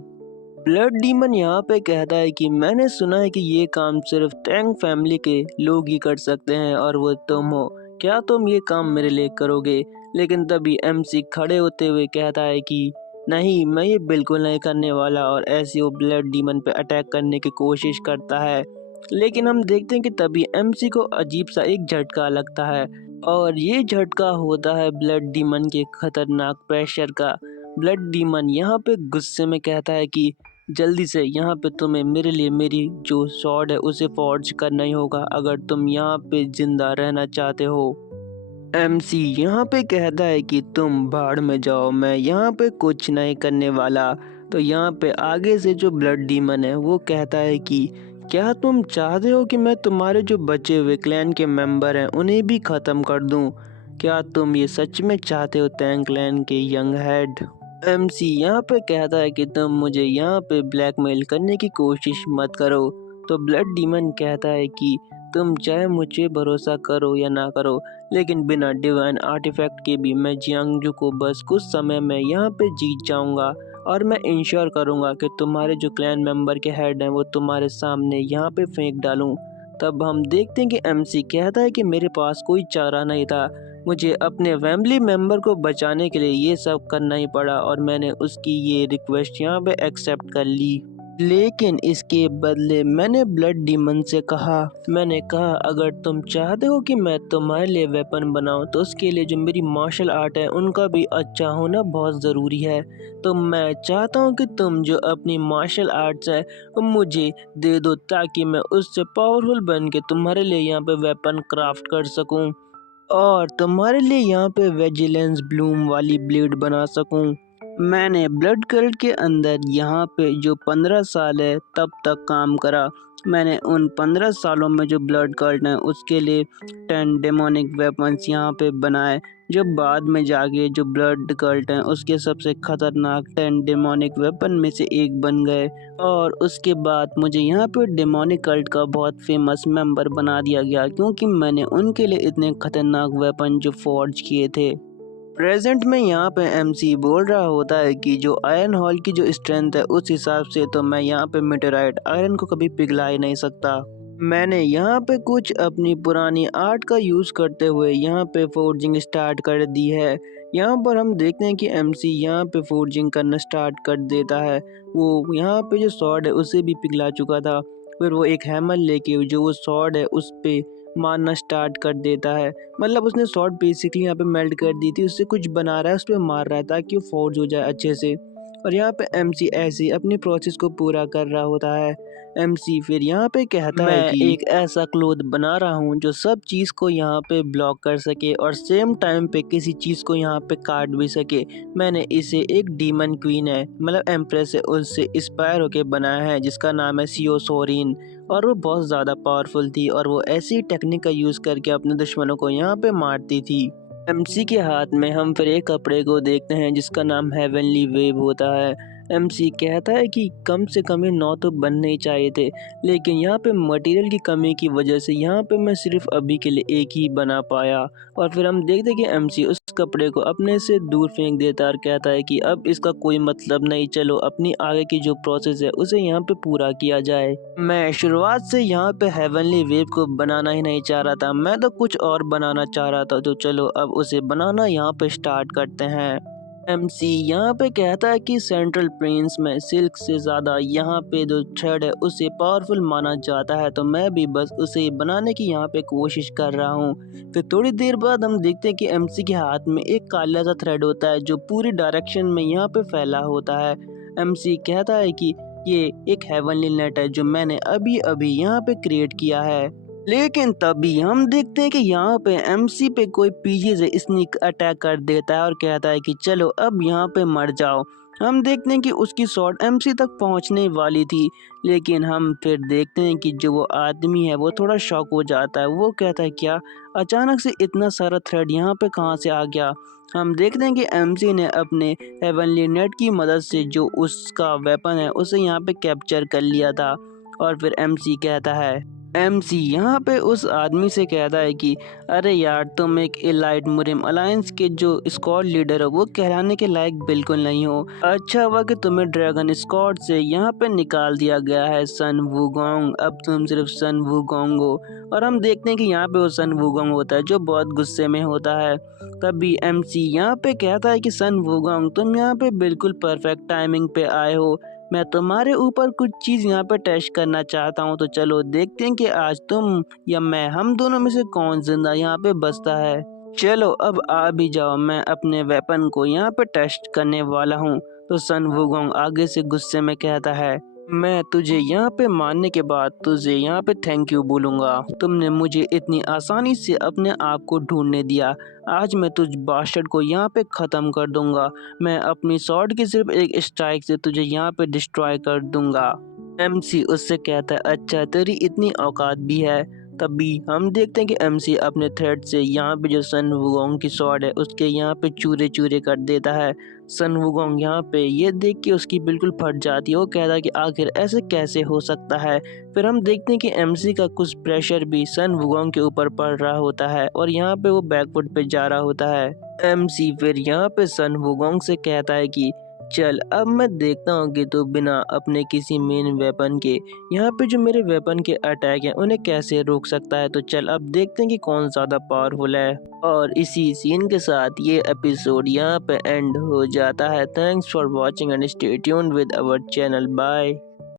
ब्लड डीमन यहाँ पे कहता है कि मैंने सुना है कि ये काम सिर्फ टैंग फैमिली के लोग ही कर सकते हैं और वो तुम हो, क्या तुम ये काम मेरे लिए करोगे। लेकिन तभी एमसी खड़े होते हुए कहता है कि नहीं, मैं ये बिल्कुल नहीं करने वाला, और ऐसे वो ब्लड डीमन पे अटैक करने की कोशिश करता है। लेकिन हम देखते हैं कि तभी एमसी को अजीब सा एक झटका लगता है और ये झटका होता है ब्लड डीमन के खतरनाक प्रेशर का। ब्लड डीमन यहाँ पे गुस्से में कहता है कि जल्दी से यहाँ पे तुम्हें मेरे लिए मेरी जो स्वॉर्ड है उसे फॉर्ज करना ही होगा अगर तुम यहाँ पे जिंदा रहना चाहते हो। एमसी यहाँ पे कहता है कि तुम भाड़ में जाओ, मैं यहाँ पे कुछ नहीं करने वाला। तो यहाँ पे आगे से जो ब्लड डीमन है वो कहता है कि क्या तुम चाहते हो कि मैं तुम्हारे जो बचे हुए क्लैन के मेंबर हैं उन्हें भी ख़त्म कर दूं? क्या तुम ये सच में चाहते हो टैंग क्लैन के यंग हेड? एमसी यहाँ पे कहता है कि तुम मुझे यहाँ पे ब्लैकमेल करने की कोशिश मत करो। तो ब्लड डीमन कहता है कि तुम चाहे मुझे भरोसा करो या ना करो, लेकिन बिना डिवाइन आर्टिफैक्ट के भी मैं जियांगजू को बस कुछ समय में यहाँ पे जीत जाऊंगा, और मैं इंश्योर करूंगा कि तुम्हारे जो क्लैन मेंबर के हेड हैं वो तुम्हारे सामने यहाँ पे फेंक डालूं। तब हम देखते हैं कि एमसी कहता है कि मेरे पास कोई चारा नहीं था, मुझे अपने फैमिली मेंबर को बचाने के लिए ये सब करना ही पड़ा, और मैंने उसकी ये रिक्वेस्ट यहाँ पे एक्सेप्ट कर ली। लेकिन इसके बदले मैंने ब्लड डीमन से मैंने कहा अगर तुम चाहते हो कि मैं तुम्हारे लिए वेपन बनाऊं तो उसके लिए जो मेरी मार्शल आर्ट है उनका भी अच्छा होना बहुत ज़रूरी है। तो मैं चाहता हूं कि तुम जो अपनी मार्शल आर्ट्स है वो मुझे दे दो, ताकि मैं उससे पावरफुल बन के तुम्हारे लिए यहाँ पे वेपन क्राफ्ट कर सकूं, और तुम्हारे लिए यहाँ पे वेजिलेंस ब्लूम वाली ब्लेड बना सकूं। मैंने ब्लड कल्ट के अंदर यहाँ पे जो 15 साल है तब तक काम करा। मैंने उन 15 सालों में जो ब्लड कल्ट है उसके लिए 10 डेमोनिक वेपन्स यहाँ पे बनाए, जो बाद में जाके जो ब्लड कल्ट है उसके सबसे खतरनाक 10 डेमोनिक वेपन में से एक बन गए। और उसके बाद मुझे यहाँ पे डेमोनिक कल्ट का बहुत फेमस मेंबर बना दिया गया, क्योंकि मैंने उनके लिए इतने खतरनाक वेपन जो फॉर्ज किए थे। प्रेजेंट में यहाँ पे एमसी बोल रहा होता है कि जो आयरन हॉल की जो स्ट्रेंथ है उस हिसाब से तो मैं यहाँ पे मेटेराइट आयरन को कभी पिघला ही नहीं सकता। मैंने यहाँ पे कुछ अपनी पुरानी आर्ट का यूज़ करते हुए यहाँ पे फोर्जिंग स्टार्ट कर दी है। यहाँ पर हम देखते हैं कि एमसी यहाँ पे फोर्जिंग करना स्टार्ट कर देता है। वो यहाँ पे जो सॉर्ड है उसे भी पिघला चुका था, फिर वो एक हैमर लेके जो वो सॉर्ड है उस पे मारना स्टार्ट कर देता है। मतलब उसने सॉर्ड बेसिकली यहाँ पे मेल्ट कर दी थी, उससे कुछ बना रहा है, उस पर मार रहा है ताकि वो फोर्ज हो जाए अच्छे से। और यहाँ पे एमसी ऐसे ही अपनी प्रोसेस को पूरा कर रहा होता है। एमसी फिर यहाँ पे कहता है कि मैं एक ऐसा क्लोथ बना रहा हूँ जो सब चीज़ को यहाँ पे ब्लॉक कर सके और सेम टाइम पे किसी चीज़ को यहाँ पे काट भी सके। मैंने इसे एक डीमन क्वीन है, मतलब एम्प्रेस है, उससे इंस्पायर होके बनाया है, जिसका नाम है सियो सोरिन। और वो बहुत ज़्यादा पावरफुल थी और वो ऐसी टेक्निक का यूज़ करके अपने दुश्मनों को यहाँ पे मारती थी। एमसी के हाथ में हम फिर एक कपड़े को देखते हैं जिसका नाम हेवनली वेव होता है। एमसी कहता है कि कम से कम ये 9 तो बनने ही चाहिए थे, लेकिन यहाँ पे मटेरियल की कमी की वजह से यहाँ पे मैं सिर्फ अभी के लिए एक ही बना पाया। और फिर हम देखते हैं कि एमसी उस कपड़े को अपने से दूर फेंक देता है और कहता है कि अब इसका कोई मतलब नहीं, चलो अपनी आगे की जो प्रोसेस है उसे यहाँ पे पूरा किया जाए। मैं शुरुआत से यहाँ पे हेवनली वेव को बनाना ही नहीं चाह रहा था, मैं तो कुछ और बनाना चाह रहा था, तो चलो अब उसे बनाना यहाँ पे स्टार्ट करते हैं। एमसी यहाँ पे कहता है कि सेंट्रल प्लेन्स में सिल्क से ज़्यादा यहाँ पे जो थ्रेड है उसे पावरफुल माना जाता है, तो मैं भी बस उसे बनाने की यहाँ पे कोशिश कर रहा हूँ। फिर थोड़ी देर बाद हम देखते हैं कि एमसी के हाथ में एक काला सा थ्रेड होता है जो पूरी डायरेक्शन में यहाँ पे फैला होता है। एमसी कहता है कि ये एक हेवनली नेट है जो मैंने अभी अभी यहाँ पे क्रिएट किया है। लेकिन तभी हम देखते हैं कि यहाँ पे एमसी पे कोई पीछे से स्नीक अटैक कर देता है और कहता है कि चलो अब यहाँ पे मर जाओ। हम देखते हैं कि उसकी शॉट एमसी तक पहुँचने वाली थी, लेकिन हम फिर देखते हैं कि जो वो आदमी है वो थोड़ा शॉक हो जाता है। वो कहता है क्या अचानक से इतना सारा थ्रेड यहाँ पे कहाँ से आ गया। हम देखते हैं कि एमसी ने अपने हेवनली नेट की मदद से जो उसका वेपन है उसे यहाँ पे कैप्चर कर लिया था। और फिर एमसी कहता है, एमसी यहाँ पे उस आदमी से कहता है कि अरे यार तुम एक एलाइट मुरिम अलायंस के जो स्क्वाड लीडर हो वो कहलाने के लायक बिल्कुल नहीं हो। अच्छा हुआ कि तुम्हें ड्रैगन स्क्वाड से यहाँ पे निकाल दिया गया है सन वुगोंग, अब तुम सिर्फ सन वुगोंग हो। और हम देखते हैं कि यहाँ पे वो सन वुगोंग होता है जो बहुत गुस्से में होता है। तभी एमसी यहाँ पे कहता है कि सन वुगोंग तुम यहाँ पे बिल्कुल परफेक्ट टाइमिंग पे आए हो, मैं तुम्हारे ऊपर कुछ चीज़ यहाँ पे टेस्ट करना चाहता हूँ, तो चलो देखते हैं कि आज तुम या मैं, हम दोनों में से कौन जिंदा यहाँ पे बचता है। चलो अब आ भी जाओ, मैं अपने वेपन को यहाँ पे टेस्ट करने वाला हूँ। तो सन वुगोंग आगे से गुस्से में कहता है, मैं तुझे यहाँ पे मारने के बाद तुझे यहाँ पे थैंक यू बोलूँगा, तुमने मुझे इतनी आसानी से अपने आप को ढूंढने दिया। आज मैं तुझ बास्टर्ड को यहाँ पे ख़त्म कर दूंगा, मैं अपनी स्वॉर्ड की सिर्फ एक स्ट्राइक से तुझे यहाँ पे डिस्ट्रॉय कर दूंगा। एमसी उससे कहता है अच्छा तेरी इतनी औकात भी है। तभी हम देखते हैं कि एमसी अपने थ्रेड से यहाँ पे जो सन वुगोंग की स्वॉर्ड है उसके यहाँ पे चूरे चूरे कर देता है। सन वुगोंग यहाँ पे ये देख के उसकी बिल्कुल फट जाती है। वो कहता है कि आखिर ऐसे कैसे हो सकता है। फिर हम देखते हैं कि एमसी का कुछ प्रेशर भी सन वुगोंग के ऊपर पड़ रहा होता है और यहाँ पे वो बैकफुट पे जा रहा होता है। एमसी फिर यहाँ पे सन वुगोंग से कहता है कि चल अब मैं देखता हूँ कि तू बिना अपने किसी मेन वेपन के यहाँ पे जो मेरे वेपन के अटैक हैं उन्हें कैसे रोक सकता है। तो चल अब देखते हैं कि कौन ज़्यादा पावरफुल है। और इसी सीन के साथ ये एपिसोड यहाँ पे एंड हो जाता है। Thanks for watching and stay tuned with our channel. Bye.